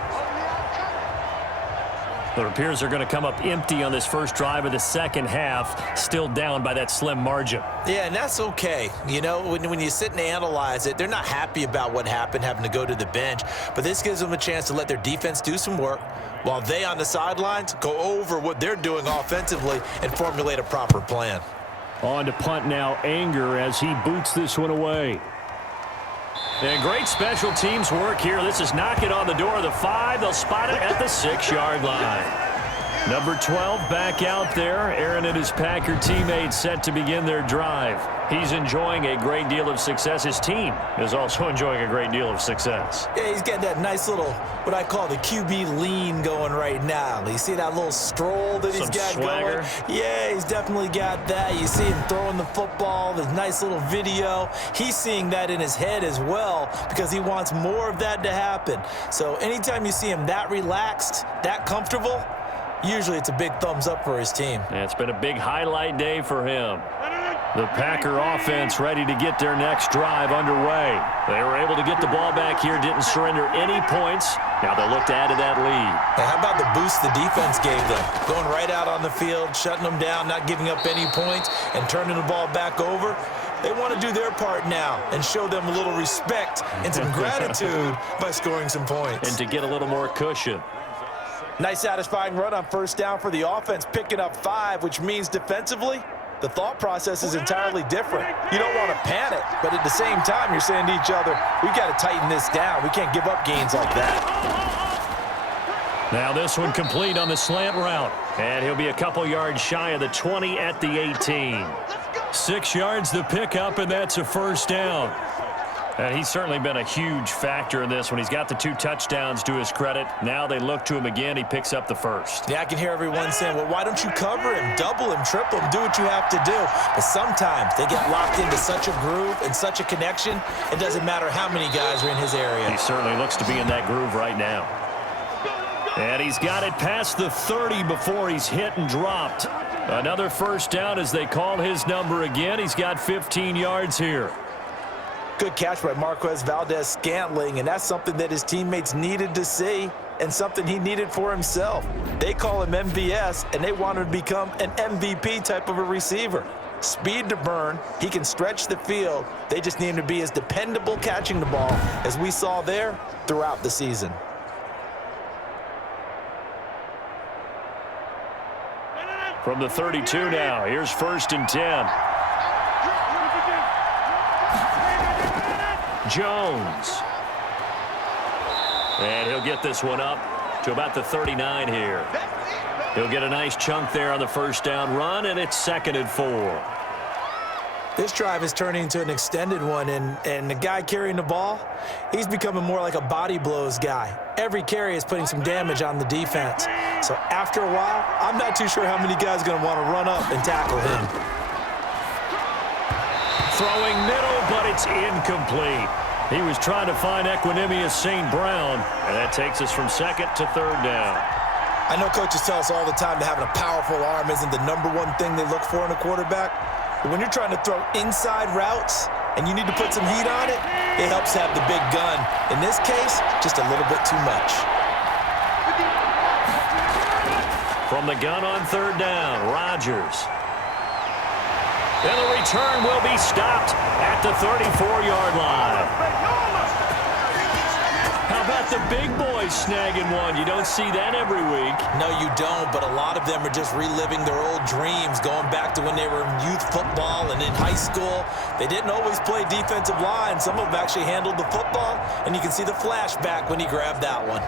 It appears they're going to come up empty on this first drive of the second half, still down by that slim margin. Yeah, and that's okay. You know, when you sit and analyze it, they're not happy about what happened, having to go to the bench. But this gives them a chance to let their defense do some work while they on the sidelines go over what they're doing offensively and formulate a proper plan. On to punt now, Anger, as he boots this one away. And great special teams work here. This is knocking on the door of the 5. They'll spot it at the 6-yard line. Number 12 back out there. Aaron and his Packer teammates set to begin their drive. He's enjoying a great deal of success. His team is also enjoying a great deal of success. Yeah, he's getting that nice little, what I call the QB lean going right now. You see that little stroll that he's got swagger going? Yeah, he's definitely got that. You see him throwing the football, the nice little video. He's seeing that in his head as well because he wants more of that to happen. So anytime you see him that relaxed, that comfortable, usually it's a big thumbs up for his team. Yeah, it's been a big highlight day for him. The Packer offense ready to get their next drive underway. They were able to get the ball back here, didn't surrender any points. Now they'll look to add to that lead. Hey, how about the boost the defense gave them? Going right out on the field, shutting them down, not giving up any points, and turning the ball back over. They want to do their part now and show them a little respect and some gratitude by scoring some points. And to get a little more cushion. Nice satisfying run on first down for the offense, picking up 5, which means defensively, the thought process is entirely different. You don't want to panic, but at the same time, you're saying to each other, we've got to tighten this down. We can't give up gains like that. Now this one complete on the slant route. And he'll be a couple yards shy of the 20 at the 18. 6 yards the pickup, and that's a first down. And he's certainly been a huge factor in this when he's got the 2 touchdowns to his credit. Now they look to him again. He picks up the first. Yeah, I can hear everyone saying, well, why don't you cover him, double him, triple him, do what you have to do. But sometimes they get locked into such a groove and such a connection, it doesn't matter how many guys are in his area. He certainly looks to be in that groove right now. And he's got it past the 30 before he's hit and dropped. Another first down as they call his number again. He's got 15 yards here. Good catch by Marquez Valdez-Scantling, and that's something that his teammates needed to see and something he needed for himself. They call him MVS, and they want him to become an MVP type of a receiver. Speed to burn. He can stretch the field. They just need him to be as dependable catching the ball as we saw there throughout the season. From the 32 now, here's 1st and 10. Jones. And he'll get this one up to about the 39 here. He'll get a nice chunk there on the first down run, and it's 2nd and 4. This drive is turning into an extended one, and the guy carrying the ball, he's becoming more like a body blows guy. Every carry is putting some damage on the defense. So after a while, I'm not too sure how many guys are going to want to run up and tackle him. Throwing middle, but it's incomplete. He was trying to find Equanimous St. Brown, and that takes us from 2nd to 3rd down. I know coaches tell us all the time that having a powerful arm isn't the #1 thing they look for in a quarterback. But when you're trying to throw inside routes and you need to put some heat on it, it helps have the big gun. In this case, just a little bit too much. From the gun on 3rd down, Rodgers. And the return will be stopped at the 34-yard line. How about the big boys snagging one? You don't see that every week. No, you don't, but a lot of them are just reliving their old dreams, going back to when they were in youth football and in high school. They didn't always play defensive line. Some of them actually handled the football, and you can see the flashback when he grabbed that one.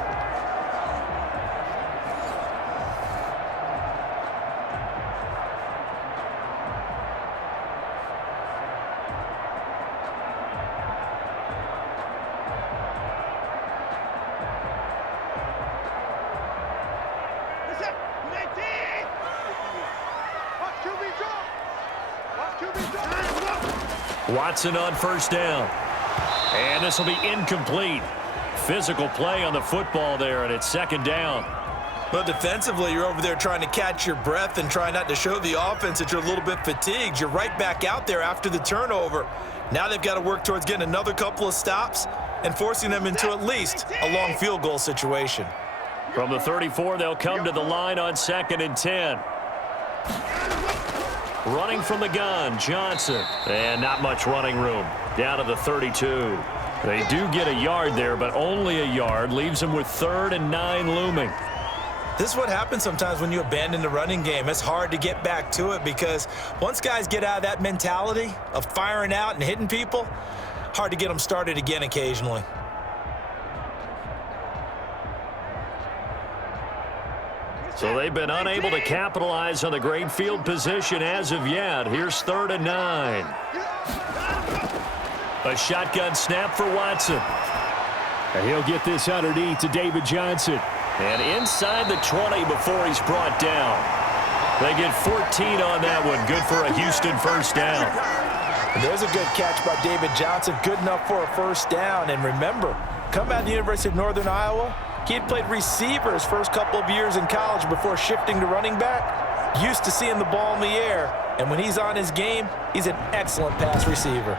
Watson on first down. And this will be incomplete. Physical play on the football there, and it's 2nd down. Well, defensively, you're over there trying to catch your breath and try not to show the offense that you're a little bit fatigued. You're right back out there after the turnover. Now they've got to work towards getting another couple of stops and forcing them into at least a long field goal situation. From the 34, they'll come to the line on 2nd and 10. Running from the gun, Johnson. And not much running room. Down to the 32. They do get a yard there, but only a yard. Leaves them with 3rd and 9 looming. This is what happens sometimes when you abandon the running game. It's hard to get back to it because once guys get out of that mentality of firing out and hitting people, hard to get them started again occasionally. So they've been unable to capitalize on the great field position as of yet. Here's 3rd and 9. A shotgun snap for Watson. And he'll get this underneath to David Johnson. And inside the 20 before he's brought down. They get 14 on that one. Good for a Houston first down. There's a good catch by David Johnson. Good enough for a first down. And remember, come out of the University of Northern Iowa, he had played receiver his first couple of years in college before shifting to running back. Used to seeing the ball in the air. And when he's on his game, he's an excellent pass receiver.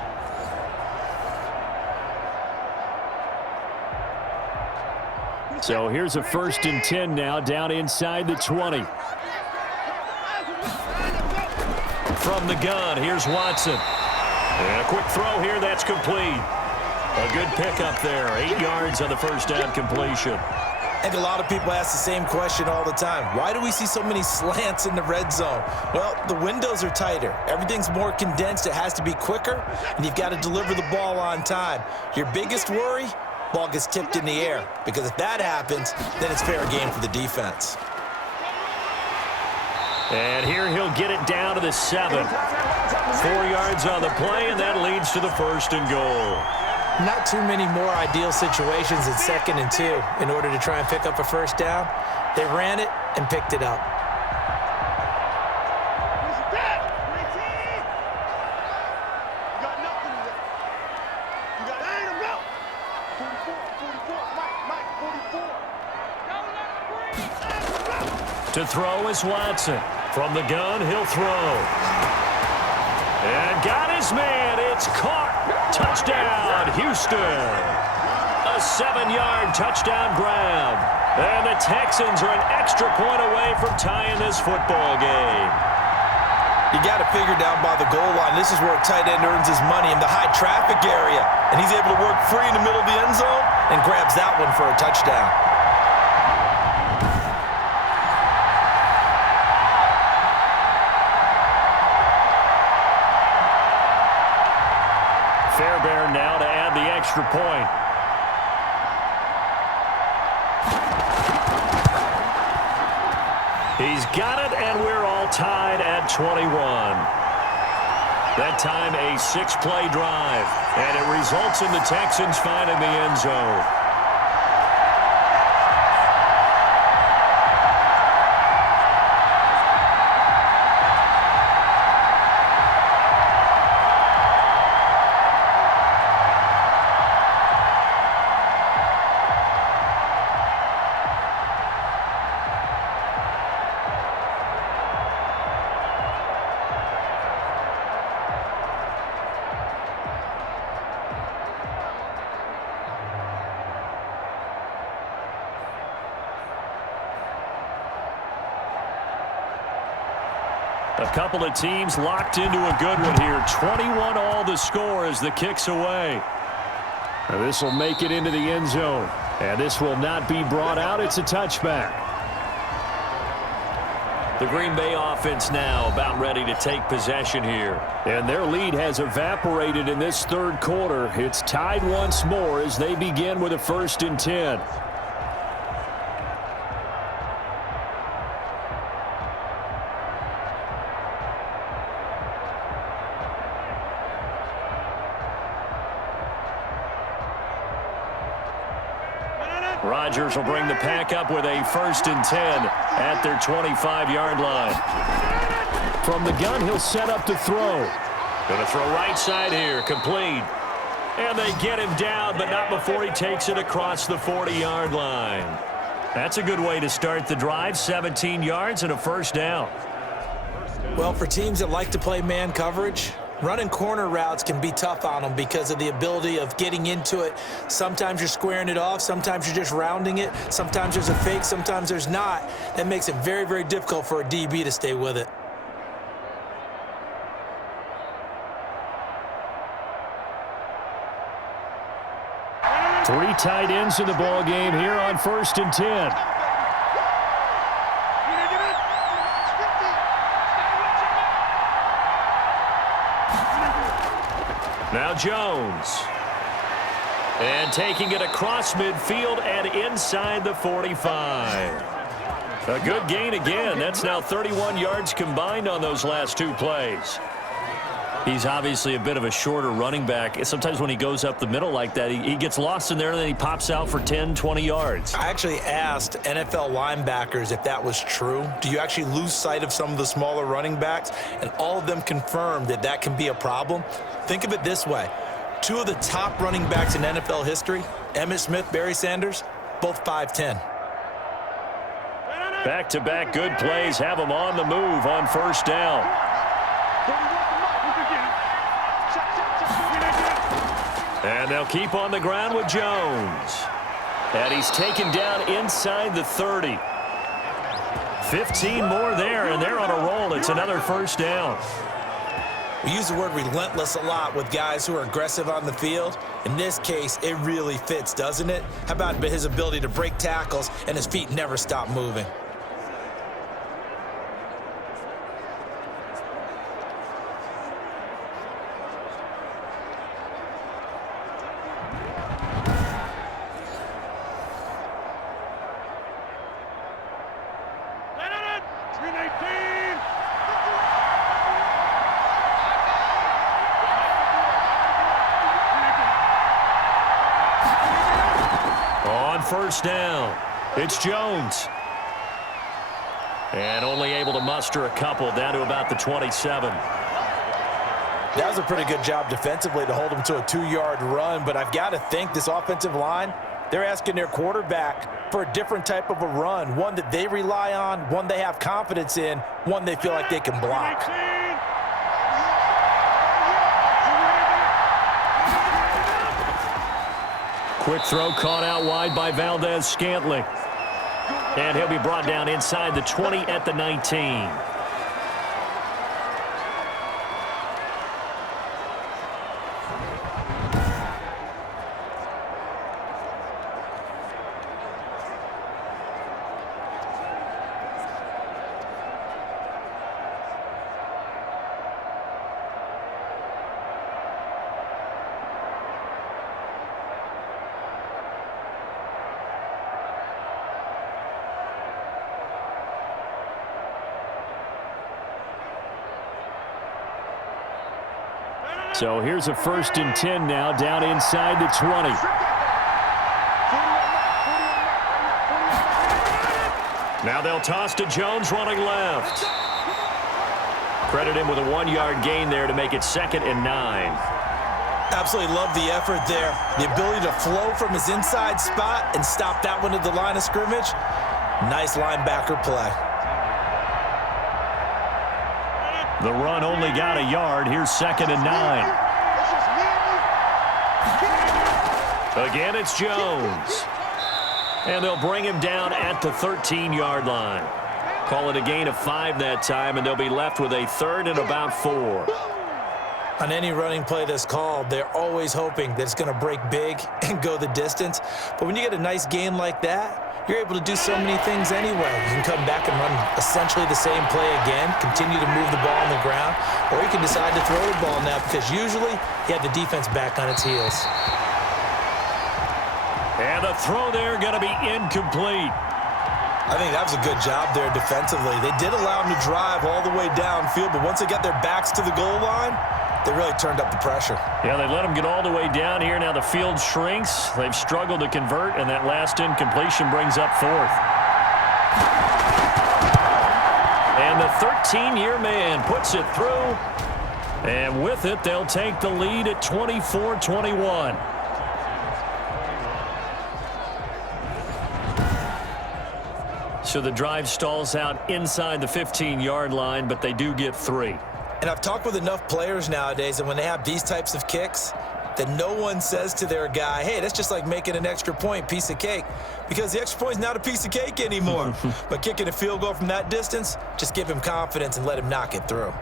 So here's a 1st and 10 now, down inside the 20. From the gun, here's Watson. And a quick throw here, that's complete. A good pickup there, 8 yards on the first down completion. I think a lot of people ask the same question all the time. Why do we see so many slants in the red zone? Well, the windows are tighter. Everything's more condensed. It has to be quicker, and you've got to deliver the ball on time. Your biggest worry? Ball gets tipped in the air, because if that happens, then it's fair game for the defense. And here he'll get it down to the 7. 4 yards on the play, and that leads to the 1st and goal. Not too many more ideal situations in 2nd and 2 in order to try and pick up a first down. They ran it and picked it up. To throw is Watson. From the gun, he'll throw. And got his man. It's caught. Touchdown, Houston. A 7-yard touchdown grab. And the Texans are an extra point away from tying this football game. You got to figure down by the goal line. This is where a tight end earns his money in the high traffic area. And he's able to work free in the middle of the end zone and grabs that one for a touchdown. Fairbairn now to add the extra point. He's got it, and we're all tied at 21. That time a 6-play drive, and it results in the Texans finding the end zone. A couple of teams locked into a good one here. 21 all the score as the kick's away. This will make it into the end zone. And this will not be brought out. It's a touchback. The Green Bay offense now about ready to take possession here. And their lead has evaporated in this 3rd quarter. It's tied once more as they begin with a 1st and 10. Rodgers will bring the pack up with a 1st and 10 at their 25-yard line. From the gun, he'll set up to throw. Going to throw right side here, complete. And they get him down, but not before he takes it across the 40-yard line. That's a good way to start the drive. 17 yards and a first down. Well, for teams that like to play man coverage, running corner routes can be tough on them because of the ability of getting into it. Sometimes you're squaring it off. Sometimes you're just rounding it. Sometimes there's a fake. Sometimes there's not. That makes it very, very difficult for a DB to stay with it. Three tight ends in the ball game here on 1st and 10. Now Jones. And taking it across midfield and inside the 45. A good gain again. That's now 31 yards combined on those last two plays. He's obviously a bit of a shorter running back. Sometimes when he goes up the middle like that, he gets lost in there and then he pops out for 10, 20 yards. I actually asked NFL linebackers if that was true. Do you actually lose sight of some of the smaller running backs? And all of them confirmed that that can be a problem. Think of it this way. Two of the top running backs in NFL history, Emmitt Smith, Barry Sanders, both 5'10". Back-to-back good plays have them on the move on first down. And they'll keep on the ground with Jones. And he's taken down inside the 30. 15 more there, and they're on a roll. It's another first down. We use the word relentless a lot with guys who are aggressive on the field. In this case, it really fits, doesn't it? How about his ability to break tackles and his feet never stop moving? First down. It's Jones. And only able to muster a couple down to about the 27. That was a pretty good job defensively to hold him to a 2-yard run, but I've got to think this offensive line, they're asking their quarterback for a different type of a run, one that they rely on, one they have confidence in, one they feel like they can block. Quick throw caught out wide by Valdez-Scantling. And he'll be brought down inside the 20 at the 19. So here's a 1st and 10 now, down inside the 20. Now they'll toss to Jones running left. Credit him with a 1-yard gain there to make it 2nd and 9. Absolutely love the effort there. The ability to flow from his inside spot and stop that one at the line of scrimmage. Nice linebacker play. The run only got a yard. Here's 2nd and 9. Again, it's Jones. And they'll bring him down at the 13-yard line. Call it a gain of 5 that time, and they'll be left with a 3rd and about 4. On any running play that's called, they're always hoping that it's going to break big and go the distance. But when you get a nice gain like that, you're able to do so many things anyway. You can come back and run essentially the same play again, continue to move the ball on the ground, or you can decide to throw the ball now because usually you have the defense back on its heels. And the throw there going to be incomplete. I think that was a good job there defensively. They did allow them to drive all the way downfield, but once they got their backs to the goal line, they really turned up the pressure. Yeah, they let them get all the way down here. Now the field shrinks. They've struggled to convert, and that last incompletion brings up 4th. And the 13-year man puts it through. And with it, they'll take the lead at 24-21. So the drive stalls out inside the 15-yard line, but they do get 3. And I've talked with enough players nowadays, and when they have these types of kicks, that no one says to their guy, hey, that's just like making an extra point, piece of cake, because the extra point is not a piece of cake anymore. But kicking a field goal from that distance, just give him confidence and let him knock it through.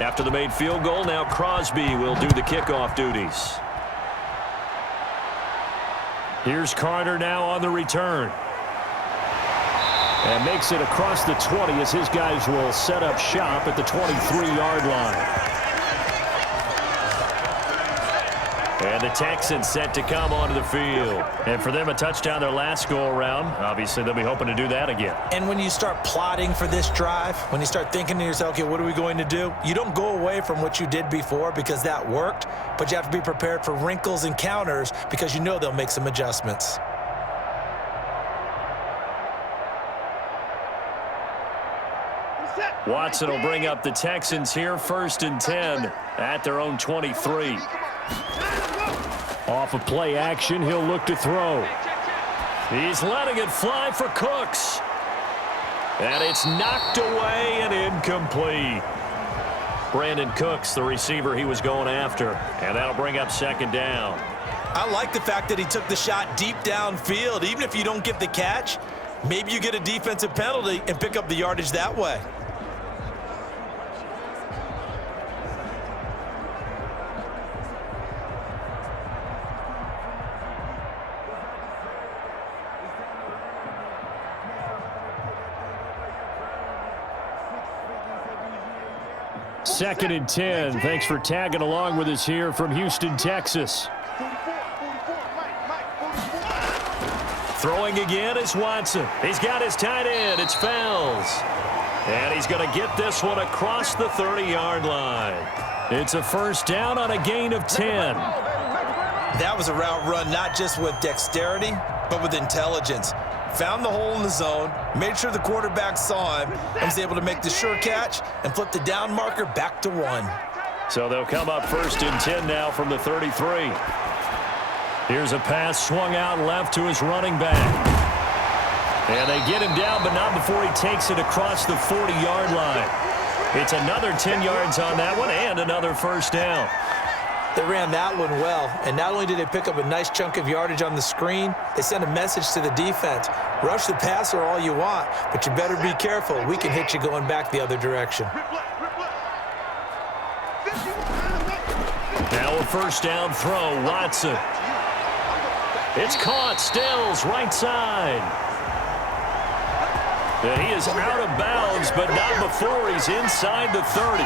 After the made field goal, now Crosby will do the kickoff duties. Here's Carter now on the return. And makes it across the 20 as his guys will set up shop at the 23-yard line. And the Texans set to come onto the field. And for them, a touchdown their last go-around. Obviously, they'll be hoping to do that again. And when you start plotting for this drive, when you start thinking to yourself, okay, what are we going to do? You don't go away from what you did before because that worked, but you have to be prepared for wrinkles and counters because you know they'll make some adjustments. Watson will bring up the Texans here, 1st and 10 at their own 23. Off of play action, he'll look to throw. He's letting it fly for Cooks. And it's knocked away and incomplete. Brandon Cooks, the receiver he was going after. And that'll bring up 2nd down. I like the fact that he took the shot deep downfield. Even if you don't get the catch, maybe you get a defensive penalty and pick up the yardage that way. Second and 10. Thanks for tagging along with us here from Houston, Texas. Throwing again is Watson. He's got his tight end. It's Fells. And he's going to get this one across the 30-yard line. It's a 1st down on a gain of 10. That was a route run not just with dexterity, but with intelligence. Found the hole in the zone, made sure the quarterback saw him, and was able to make the sure catch and flip the down marker back to 1. So they'll come up 1st and 10 now from the 33. Here's a pass swung out left to his running back. And they get him down, but not before he takes it across the 40-yard line. It's another 10 yards on that one and another 1st down. They ran that one well, and not only did they pick up a nice chunk of yardage on the screen, they sent a message to the defense. Rush the passer all you want, but you better be careful. We can hit you going back the other direction. Now a 1st down throw, Watson. It's caught, Stills, right side. And he is out of bounds, but not before he's inside the 30.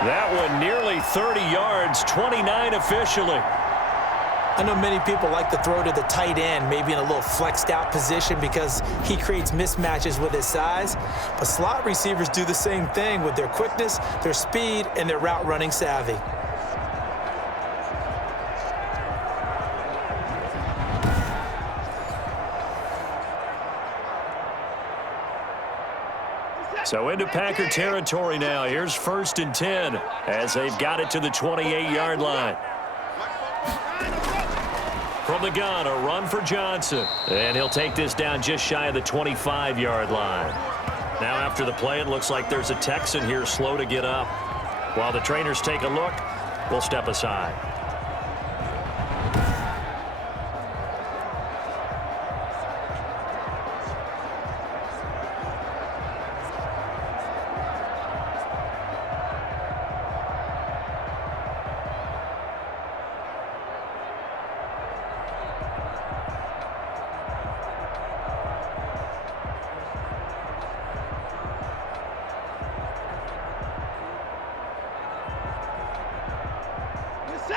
That one nearly 30 yards, 29 officially. I know many people like to throw to the tight end, maybe in a little flexed out position because he creates mismatches with his size. But slot receivers do the same thing with their quickness, their speed, and their route running savvy. So into Packer territory now. Here's 1st and 10 as they've got it to the 28-yard line. From the gun, a run for Johnson. And he'll take this down just shy of the 25-yard line. Now after the play, it looks like there's a Texan here slow to get up. While the trainers take a look, we'll step aside.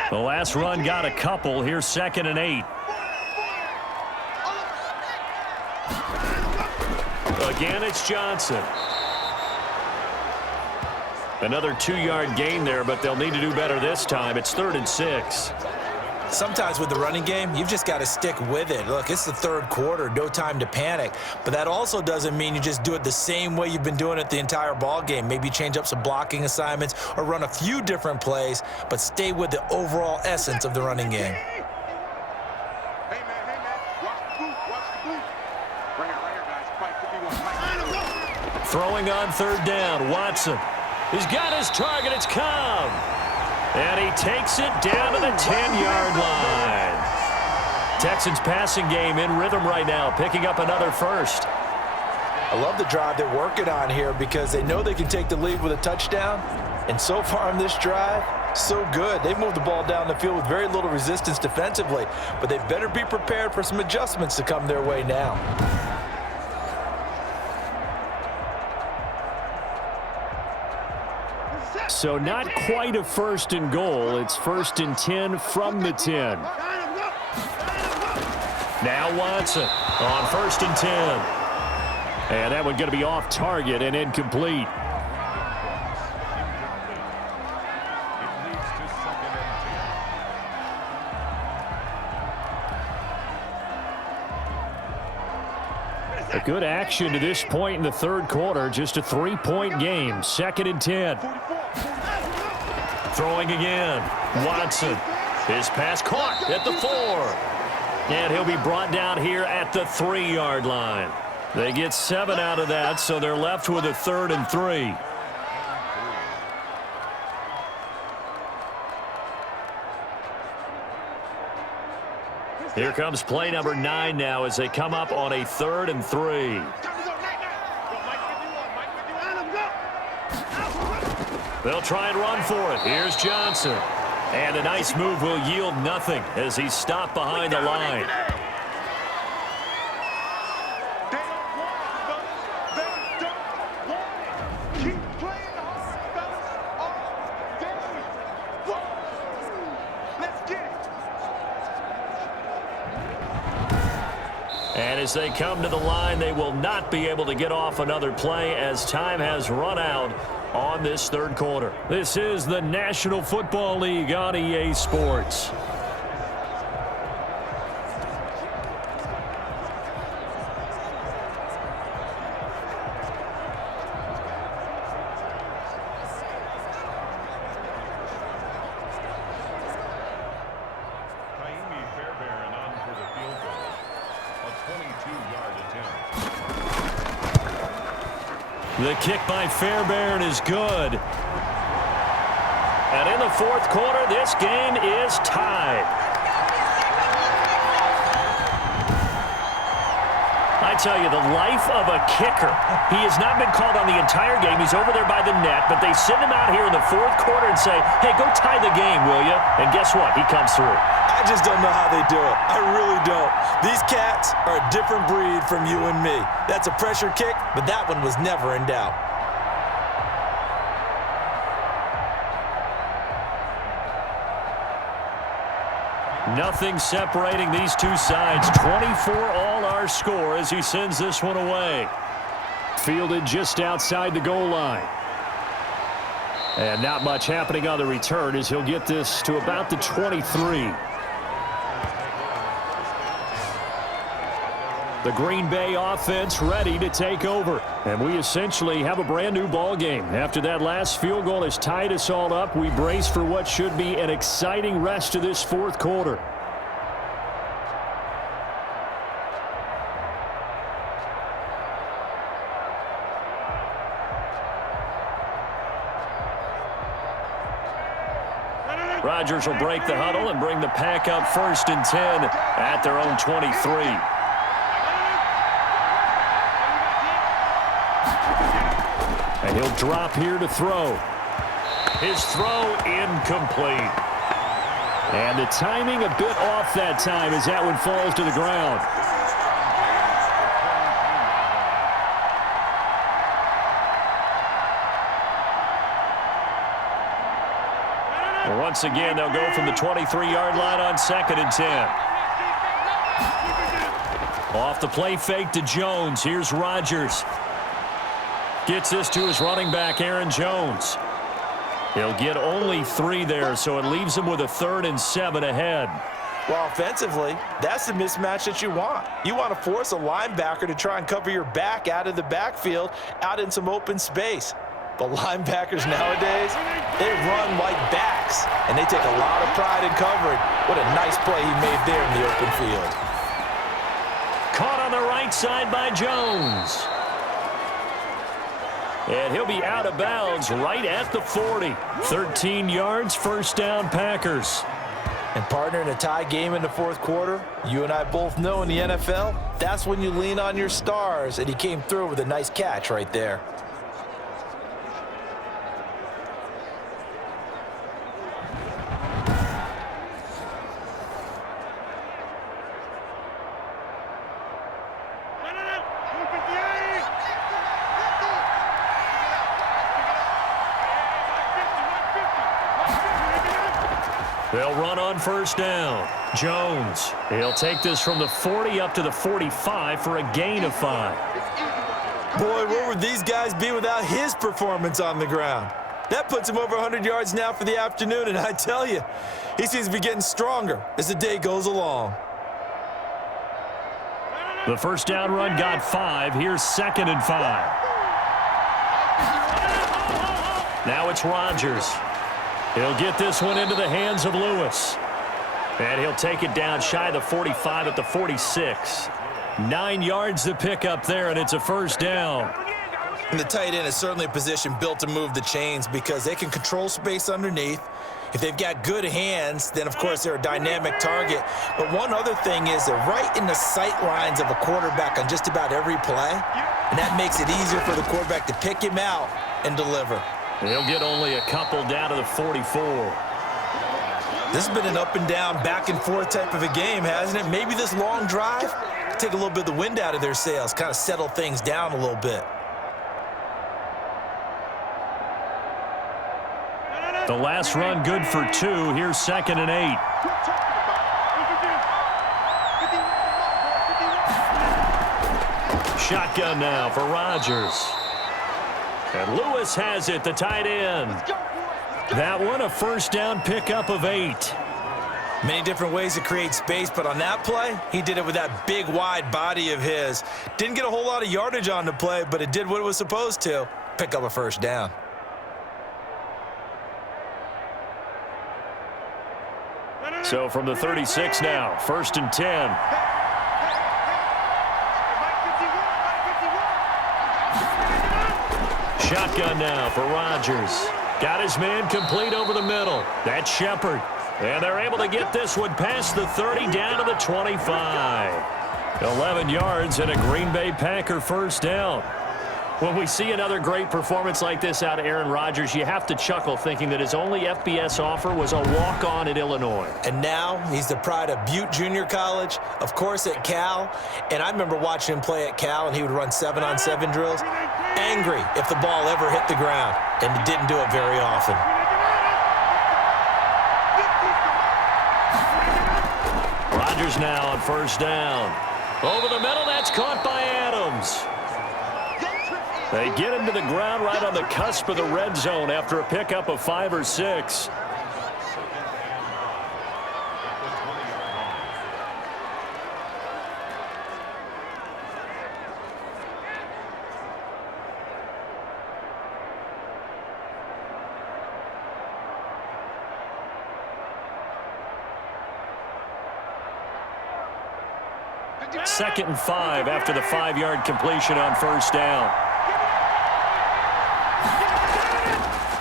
The last run got a couple. Here's 2nd and 8. Again, it's Johnson. Another 2-yard gain there, but they'll need to do better this time. It's 3rd and 6. Sometimes with the running game, you've just got to stick with it. Look, it's the 3rd quarter, no time to panic. But that also doesn't mean you just do it the same way you've been doing it the entire ball game. Maybe change up some blocking assignments or run a few different plays, but stay with the overall essence of the running game. Throwing on third down, Watson. He's got his target. It's Cobb. And he takes it down to the 10-yard line. Texans passing game in rhythm right now, picking up another first. I love the drive they're working on here because they know they can take the lead with a touchdown. And so far in this drive, so good. They've moved the ball down the field with very little resistance defensively, but they better be prepared for some adjustments to come their way now. So not quite a first and goal. It's first and 10 from the 10. Now Watson on first and 10. And that one going to be off target and incomplete. A good action to this point in the third quarter. Just a 3-point game. Second and 10. Throwing again. Watson. His pass caught at the 4. And he'll be brought down here at the 3-yard line. They get 7 out of that, so they're left with a 3rd and 3. Here comes play number 9 now as they come up on a 3rd and 3. They'll try and run for it. Here's Johnson. And a nice move will yield nothing as he's stopped behind the line. And as they come to the line, they will not be able to get off another play as time has run out on this third quarter. This is the National Football League on EA Sports. The kick by Fairbairn is good. And in the fourth quarter, this game is tied. I tell you, the life of a kicker. He has not been called on the entire game. He's over there by the net, but they send him out here in the fourth quarter and say, hey, go tie the game, will you? And guess what? He comes through. I just don't know how they do it. I really don't. These cats are a different breed from you and me. That's a pressure kick, but that one was never in doubt. Nothing separating these two sides. 24 all our score as he sends this one away. Fielded just outside the goal line. And not much happening on the return as he'll get this to about the 23. The Green Bay offense ready to take over. And we essentially have a brand new ball game. After that last field goal has tied us all up, we brace for what should be an exciting rest of this fourth quarter. Rodgers will break the huddle and bring the pack up first and 10 at their own 23. And he'll drop here to throw. His throw incomplete. And the timing a bit off that time as that one falls to the ground. Well, once again, they'll go from the 23-yard line on second and 10. Off the play fake to Jones. Here's Rodgers. Gets this to his running back, Aaron Jones. He'll get only 3 there, so it leaves him with a 3rd and 7 ahead. Well, offensively, that's the mismatch that you want. You want to force a linebacker to try and cover your back out of the backfield, out in some open space. But linebackers nowadays, they run like backs, and they take a lot of pride in covering. What a nice play he made there in the open field. Caught on the right side by Jones. And he'll be out of bounds right at the 40. 13 yards, first down, Packers. And partner, in a tie game in the fourth quarter, you and I both know in the NFL, that's when you lean on your stars, and he came through with a nice catch right there. They'll run on first down. Jones, he'll take this from the 40 up to the 45 for a gain of 5. Boy, where would these guys be without his performance on the ground? That puts him over 100 yards now for the afternoon, and I tell you, he seems to be getting stronger as the day goes along. The first down run got 5. Here's 2nd and 5. Now it's Rodgers. He'll get this one into the hands of Lewis. And he'll take it down shy of the 45 at the 46. 9 yards to pick up there, and it's a first down. And the tight end is certainly a position built to move the chains because they can control space underneath. If they've got good hands, then, of course, they're a dynamic target. But one other thing is they're right in the sight lines of a quarterback on just about every play, and that makes it easier for the quarterback to pick him out and deliver. He'll get only a couple down to the 44. This has been an up and down, back and forth type of a game, hasn't it? Maybe this long drive take a little bit of the wind out of their sails, kind of settle things down a little bit. The last run good for 2. Here's 2nd and 8. Shotgun now for Rodgers. And Lewis has it, the tight end. That one a first down pickup of 8. Many different ways to create space, but on that play, he did it with that big, wide body of his. Didn't get a whole lot of yardage on the play, but it did what it was supposed to, pick up a first down. So from the 36 now, 1st and 10. Shotgun now for Rodgers. Got his man complete over the middle. That's Shepard. And they're able to get this one past the 30 down to the 25. 11 yards and a Green Bay Packer first down. When we see another great performance like this out of Aaron Rodgers, you have to chuckle thinking that his only FBS offer was a walk-on at Illinois. And now he's the pride of Butte Junior College, of course at Cal. And I remember watching him play at Cal, and he would run 7-on-7 drills. Angry if the ball ever hit the ground, and he didn't do it very often. Rodgers now on first down. Over the middle, that's caught by Adams. They get him to the ground right on the cusp of the red zone after a pickup of 5 or 6. Second and 5 after the 5-yard completion on first down.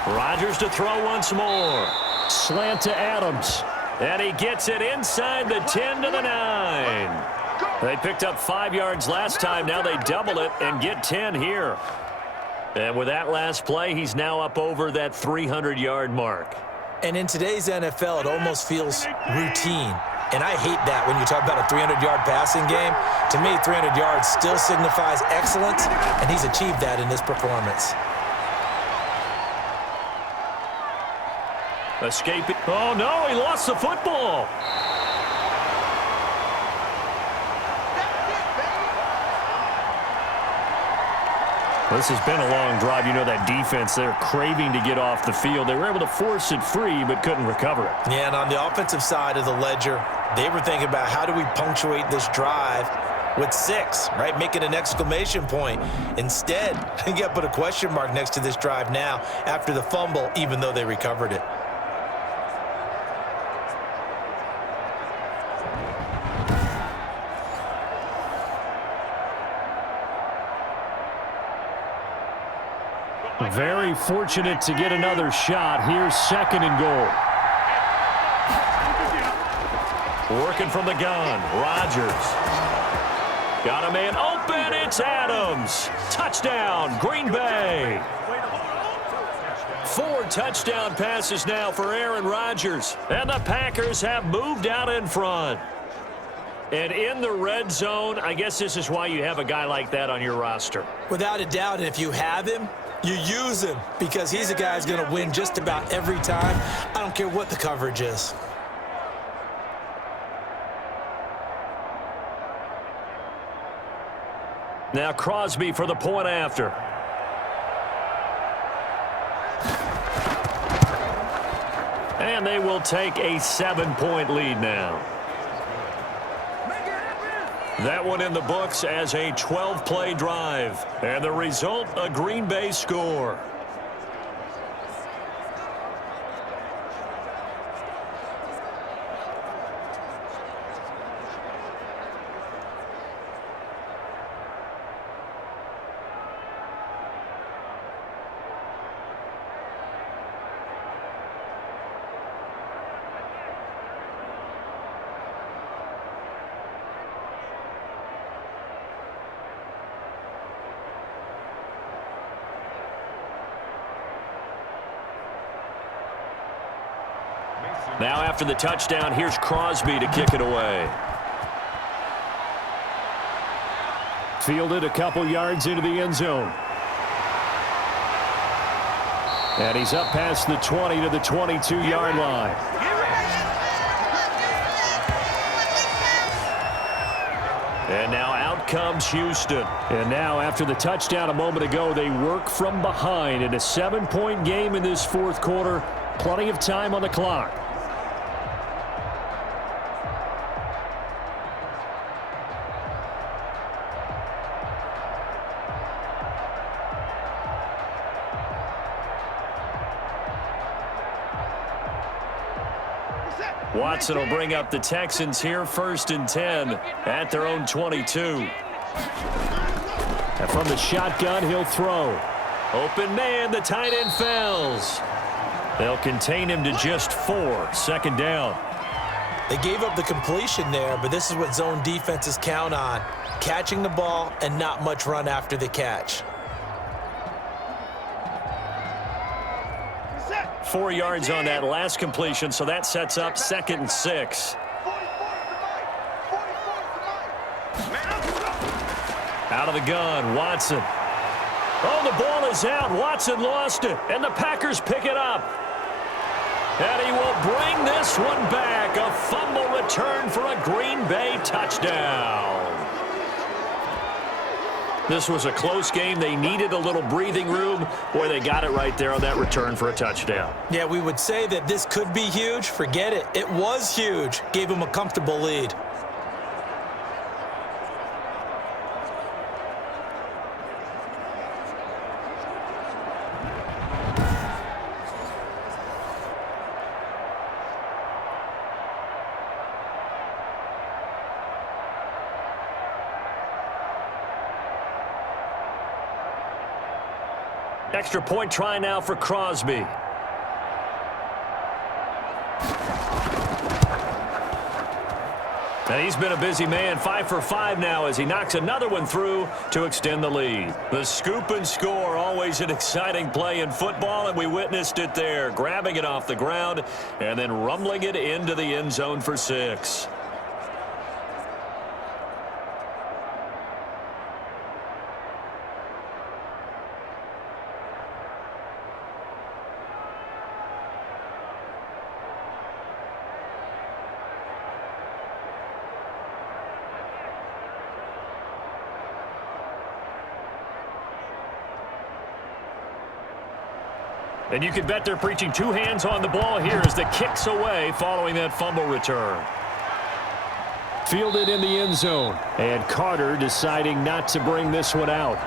Rodgers to throw once more. Slant to Adams. And he gets it inside the 10 to the 9. They picked up 5 yards last time. Now they double it and get 10 here. And with that last play, he's now up over that 300-yard mark. And in today's NFL, it almost feels routine. And I hate that when you talk about a 300-yard passing game. To me, 300 yards still signifies excellence, and he's achieved that in this performance. Escaping. Oh, no, he lost the football. This has been a long drive. You know that defense, they're craving to get off the field. They were able to force it free, but couldn't recover it. Yeah, and on the offensive side of the ledger, they were thinking about how do we punctuate this drive with 6, right? Make it an exclamation point. Instead, you got to put a question mark next to this drive now after the fumble, even though they recovered it. Very fortunate to get another shot. Here's 2nd and goal. Working from the gun, Rodgers. Got a man open, it's Adams. Touchdown, Green Bay. 4 touchdown passes now for Aaron Rodgers. And the Packers have moved out in front. And in the red zone, I guess this is why you have a guy like that on your roster. Without a doubt, and if you have him, you use him because he's a guy who's going to win just about every time. I don't care what the coverage is. Now Crosby for the point after. And they will take a 7-point lead now. That one in the books as a 12-play drive. And the result, a Green Bay score. Now after the touchdown, here's Crosby to kick it away. Fielded a couple yards into the end zone. And he's up past the 20 to the 22-yard line. And now out comes Houston. And now after the touchdown a moment ago, they work from behind in a 7-point game in this 4th quarter. Plenty of time on the clock. Watson will bring up the Texans here 1st and 10 at their own 22. And from the shotgun, he'll throw. Open man, the tight end fells. They'll contain him to just 4. 2nd down. They gave up the completion there, but this is what zone defenses count on. Catching the ball and not much run after the catch. 4 yards on that last completion, so that sets up 2nd and 6. Out of the gun, Watson. Oh, the ball is out. Watson lost it, and the Packers pick it up. And he will bring this one back. A fumble return for a Green Bay touchdown. This was a close game. They needed a little breathing room. Boy, they got it right there on that return for a touchdown. Yeah, we would say that this could be huge. Forget it. It was huge. Gave them a comfortable lead. Extra point try now for Crosby. And he's been a busy man, 5 for 5 now as he knocks another one through to extend the lead. The scoop and score, always an exciting play in football, and we witnessed it there, grabbing it off the ground and then rumbling it into the end zone for 6. And you can bet they're preaching 2 hands on the ball here as the kick's away following that fumble return. Fielded in the end zone. And Carter deciding not to bring this one out.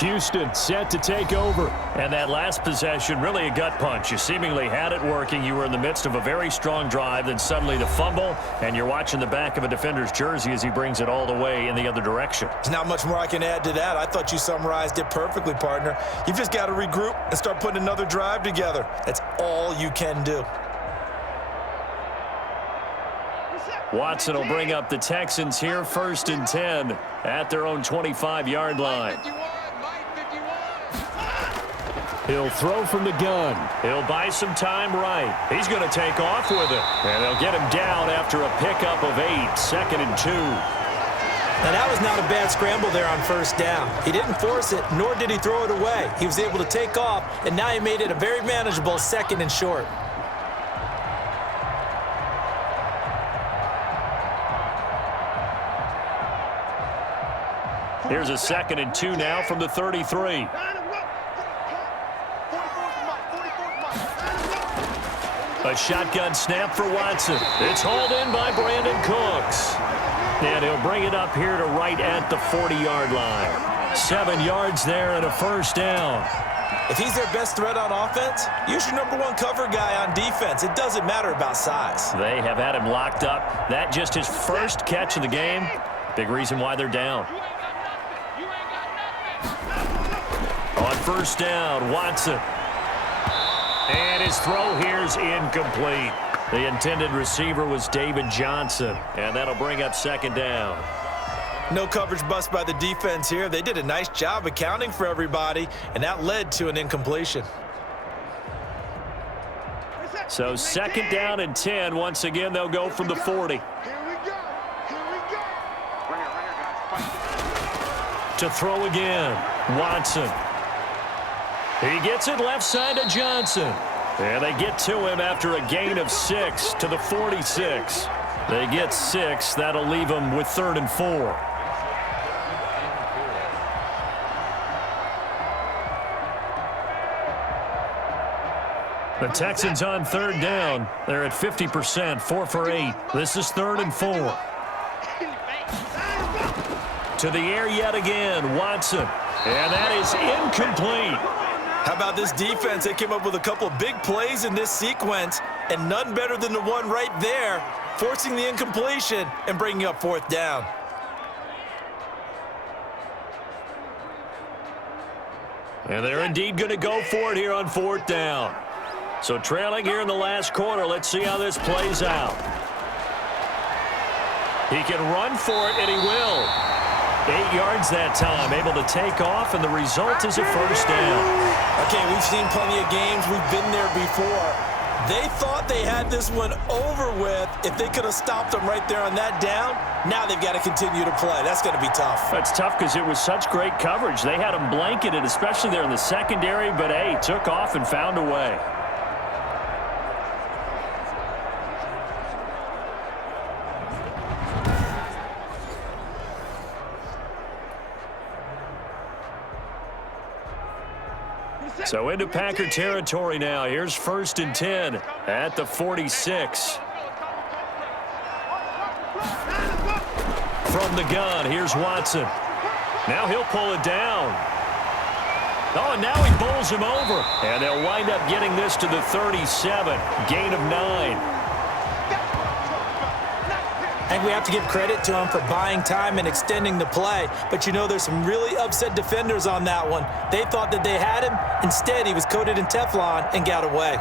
Houston set to take over. And that last possession, really a gut punch. You seemingly had it working. You were in the midst of a very strong drive, then suddenly the fumble, and you're watching the back of a defender's jersey as he brings it all the way in the other direction. There's not much more I can add to that. I thought you summarized it perfectly, partner. You've just got to regroup and start putting another drive together. That's all you can do. Watson will bring up the Texans here, 1st and 10 at their own 25-yard line. He'll throw from the gun. He'll buy some time right. He's going to take off with it. And they'll get him down after a pickup of 8, 2nd and 2. Now, that was not a bad scramble there on 1st down. He didn't force it, nor did he throw it away. He was able to take off, and now he made it a very manageable 2nd and short. Here's a 2nd and 2 now from the 33. A shotgun snap for Watson. It's hauled in by Brandon Cooks. And he'll bring it up here to right at the 40-yard line. 7 yards there and a 1st down. If he's their best threat on offense, use your #1 cover guy on defense. It doesn't matter about size. They have had him locked up. That just his first catch of the game. Big reason why they're down. On 1st down, Watson. And his throw here's incomplete. The intended receiver was David Johnson. And that'll bring up 2nd down. No coverage bust by the defense here. They did a nice job accounting for everybody, and that led to an incompletion. So 2nd down and 10. Once again, they'll go from the 40. To throw again, Watson. He gets it left side to Johnson. And they get to him after a gain of 6 to the 46. They get 6. That'll leave them with 3rd and 4. The Texans on 3rd down. They're at 50%, 4 for 8. This is 3rd and 4. To the air yet again, Watson. And that is incomplete. How about this defense? They came up with a couple of big plays in this sequence, and none better than the one right there, forcing the incompletion and bringing up 4th down. And they're indeed going to go for it here on 4th down. So trailing here in the last quarter, let's see how this plays out. He can run for it, and he will. 8 yards that time, able to take off, and the result is a 1st down. Okay, we've seen plenty of games. We've been there before. They thought they had this one over with. If they could have stopped them right there on that down, now they've got to continue to play. That's going to be tough. That's tough because it was such great coverage. They had them blanketed, especially there in the secondary, but, hey, took off and found a way. So into Packer territory now. Here's 1st and 10 at the 46. From the gun, here's Watson. Now he'll pull it down. Oh, and now he bowls him over. And they'll wind up getting this to the 37. Gain of 9. I think we have to give credit to him for buying time and extending the play. But, you know, there's some really upset defenders on that one. They thought that they had him. Instead, he was coated in Teflon and got away.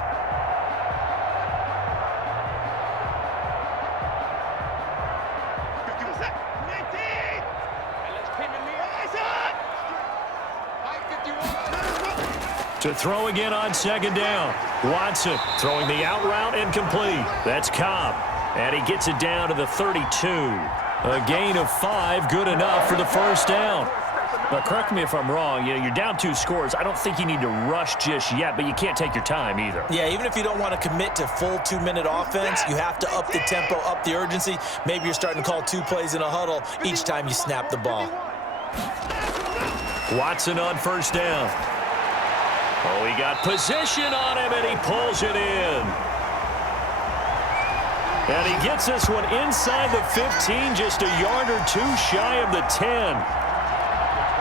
To throw again on 2nd down. Watson throwing the out route incomplete. That's Cobb. And he gets it down to the 32. A gain of 5, good enough for the 1st down. But correct me if I'm wrong, you're down 2 scores. I don't think you need to rush just yet, but you can't take your time either. Yeah, even if you don't want to commit to full 2-minute offense, you have to up the tempo, up the urgency. Maybe you're starting to call 2 plays in a huddle each time you snap the ball. Watson on 1st down. Oh, he got position on him, and he pulls it in. And he gets this one inside the 15, just a yard or 2 shy of the 10.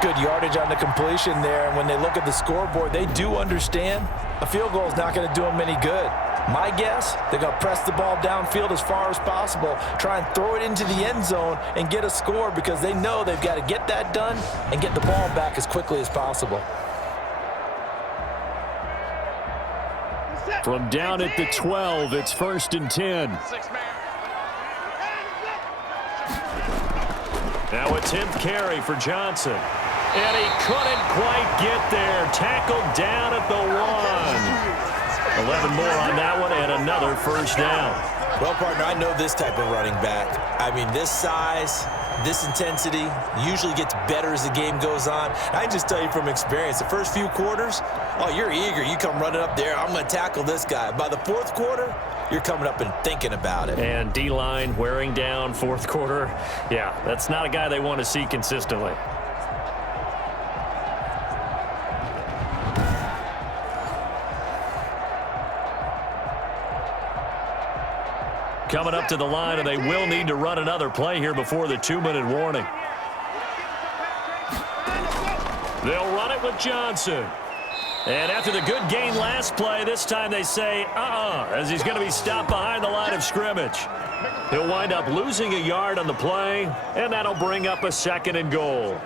Good yardage on the completion there, and when they look at the scoreboard, they do understand a field goal is not going to do them any good. My guess, they're going to press the ball downfield as far as possible, try and throw it into the end zone and get a score because they know they've got to get that done and get the ball back as quickly as possible. From down at the 12, it's 1st and 10. Now attempt carry for Johnson. And he couldn't quite get there. Tackled down at the 1. 11 more on that one and another first down. Well, partner, I know this type of running back. I mean, this size, this intensity usually gets better as the game goes on. I can just tell you from experience, the first few quarters, oh, you're eager. You come running up there, I'm going to tackle this guy. By the fourth quarter, you're coming up and thinking about it. And D-line wearing down fourth quarter. Yeah, that's not a guy they want to see consistently. Coming up to the line, and they will need to run another play here before the 2-minute warning. They'll run it with Johnson. And after the good gain last play, this time they say, as he's going to be stopped behind the line of scrimmage. He'll wind up losing a yard on the play, and that'll bring up a 2nd and goal.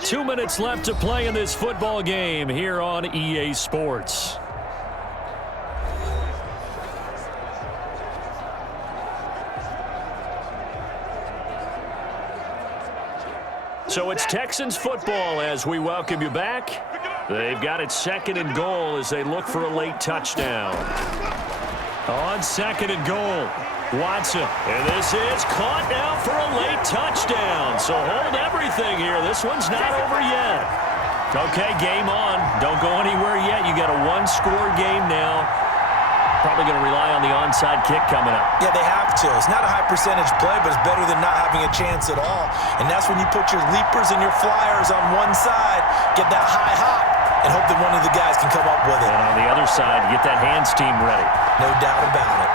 Two minutes left to play in this football game here on EA Sports. So it's Texans football as we welcome you back. They've got it 2nd and goal as they look for a late touchdown. On 2nd and goal, Watson. And this is caught now for a late touchdown. So hold everything here. This one's not over yet. Okay, game on. Don't go anywhere yet. You got a 1-score game now. Probably going to rely on the onside kick coming up. Yeah, they have to. It's not a high percentage play, but it's better than not having a chance at all. And that's when you put your leapers and your flyers on one side, get that high hop, and hope that one of the guys can come up with it. And on the other side, get that hands team ready. No doubt about it.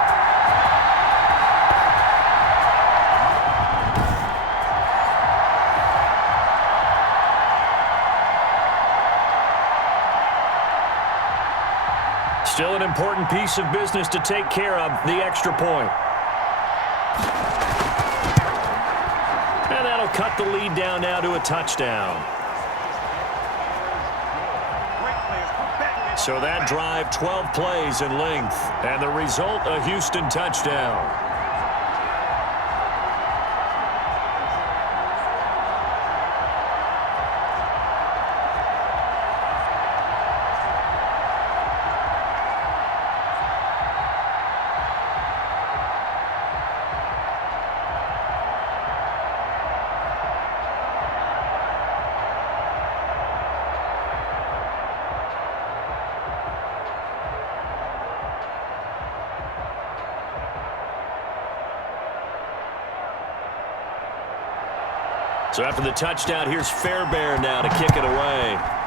Still an important piece of business to take care of, the extra point. And that'll cut the lead down now to a touchdown. So that drive, 12 plays in length, and the result, a Houston touchdown. So after the touchdown, here's Fairbairn now to kick it away.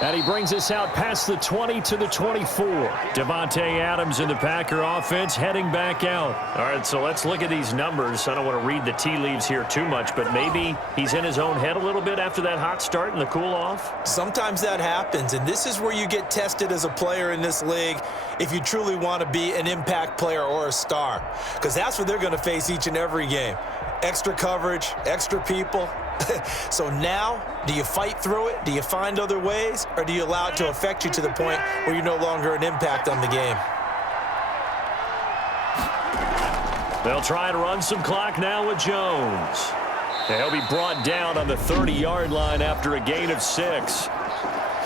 And he brings us out past the 20 to the 24. Devontae Adams in the Packer offense heading back out. All right, so let's look at these numbers. I don't want to read the tea leaves here too much, but maybe he's in his own head a little bit after that hot start and the cool off. Sometimes that happens, and this is where you get tested as a player in this league if you truly want to be an impact player or a star, because that's what they're going to face each and every game. Extra coverage, extra people. So now, do you fight through it? Do you find other ways? Or do you allow it to affect you to the point where you're no longer an impact on the game? They'll try and run some clock now with Jones. He'll be brought down on the 30-yard line after a gain of 6.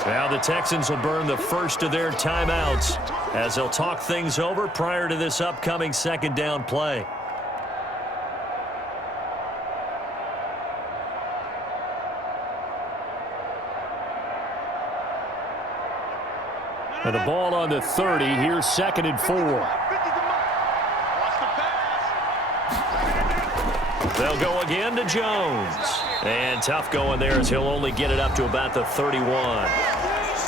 Now the Texans will burn the first of their timeouts as they'll talk things over prior to this upcoming 2nd down play. And the ball on the 30. Here's 2nd and 4. They'll go again to Jones. And tough going there as he'll only get it up to about the 31.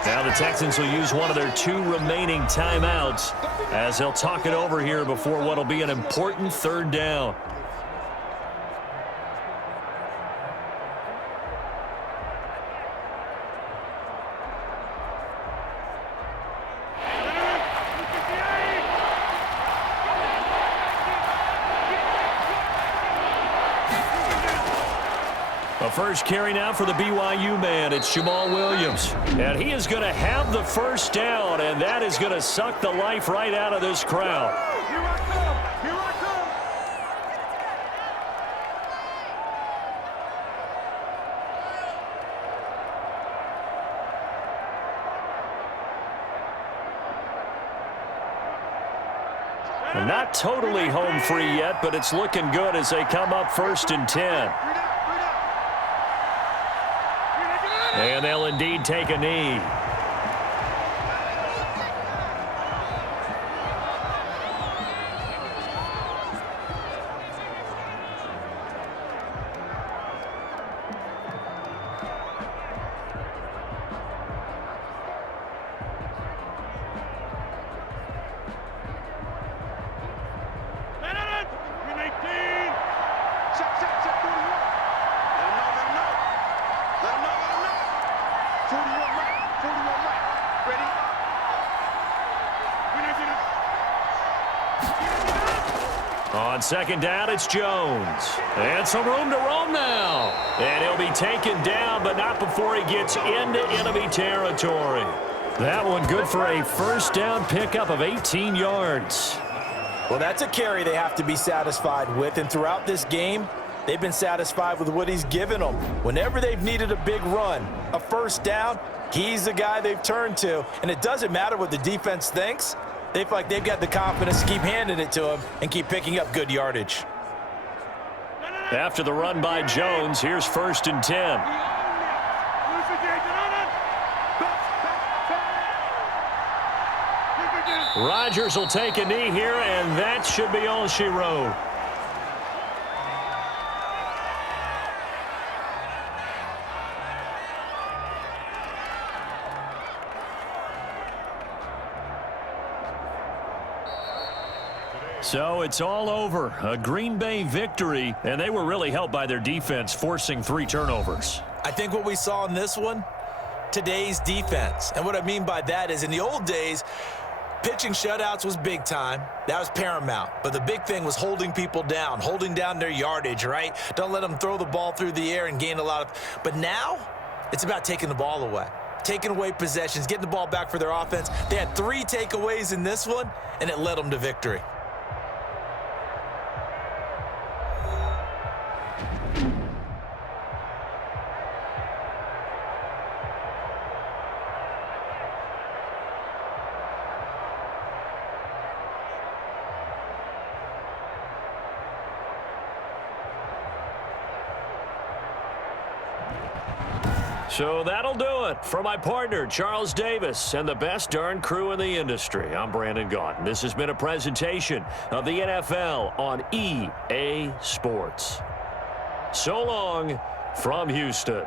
Now the Texans will use one of their 2 remaining timeouts as they'll talk it over here before what will be an important 3rd down. A first carry now for the BYU man. It's Jamal Williams. And he is going to have the first down, and that is going to suck the life right out of this crowd. Here I come. Here I come. And not totally home free yet, but it's looking good as they come up 1st and 10. And they'll indeed take a knee. On 2nd down, it's Jones. And some room to roam now. And he'll be taken down, but not before he gets into enemy territory. That one good for a first down pickup of 18 yards. Well, that's a carry they have to be satisfied with, and throughout this game, they've been satisfied with what he's given them. Whenever they've needed a big run, a first down, he's the guy they've turned to. And it doesn't matter what the defense thinks. They feel like they've got the confidence to keep handing it to him and keep picking up good yardage. After the run by Jones, here's 1st and 10. Rodgers will take a knee here, and that should be all she wrote. So it's all over. A Green Bay victory, and they were really helped by their defense, forcing 3 turnovers. I think what we saw in this one, today's defense. And what I mean by that is in the old days, pitching shutouts was big time. That was paramount. But the big thing was holding people down, holding down their yardage, right? Don't let them throw the ball through the air and gain a lot of... But now, it's about taking the ball away. Taking away possessions, getting the ball back for their offense. They had 3 takeaways in this one, and it led them to victory. So that'll do it for my partner, Charles Davis, and the best darn crew in the industry. I'm Brandon Gaudin. This has been a presentation of the NFL on EA Sports. So long from Houston.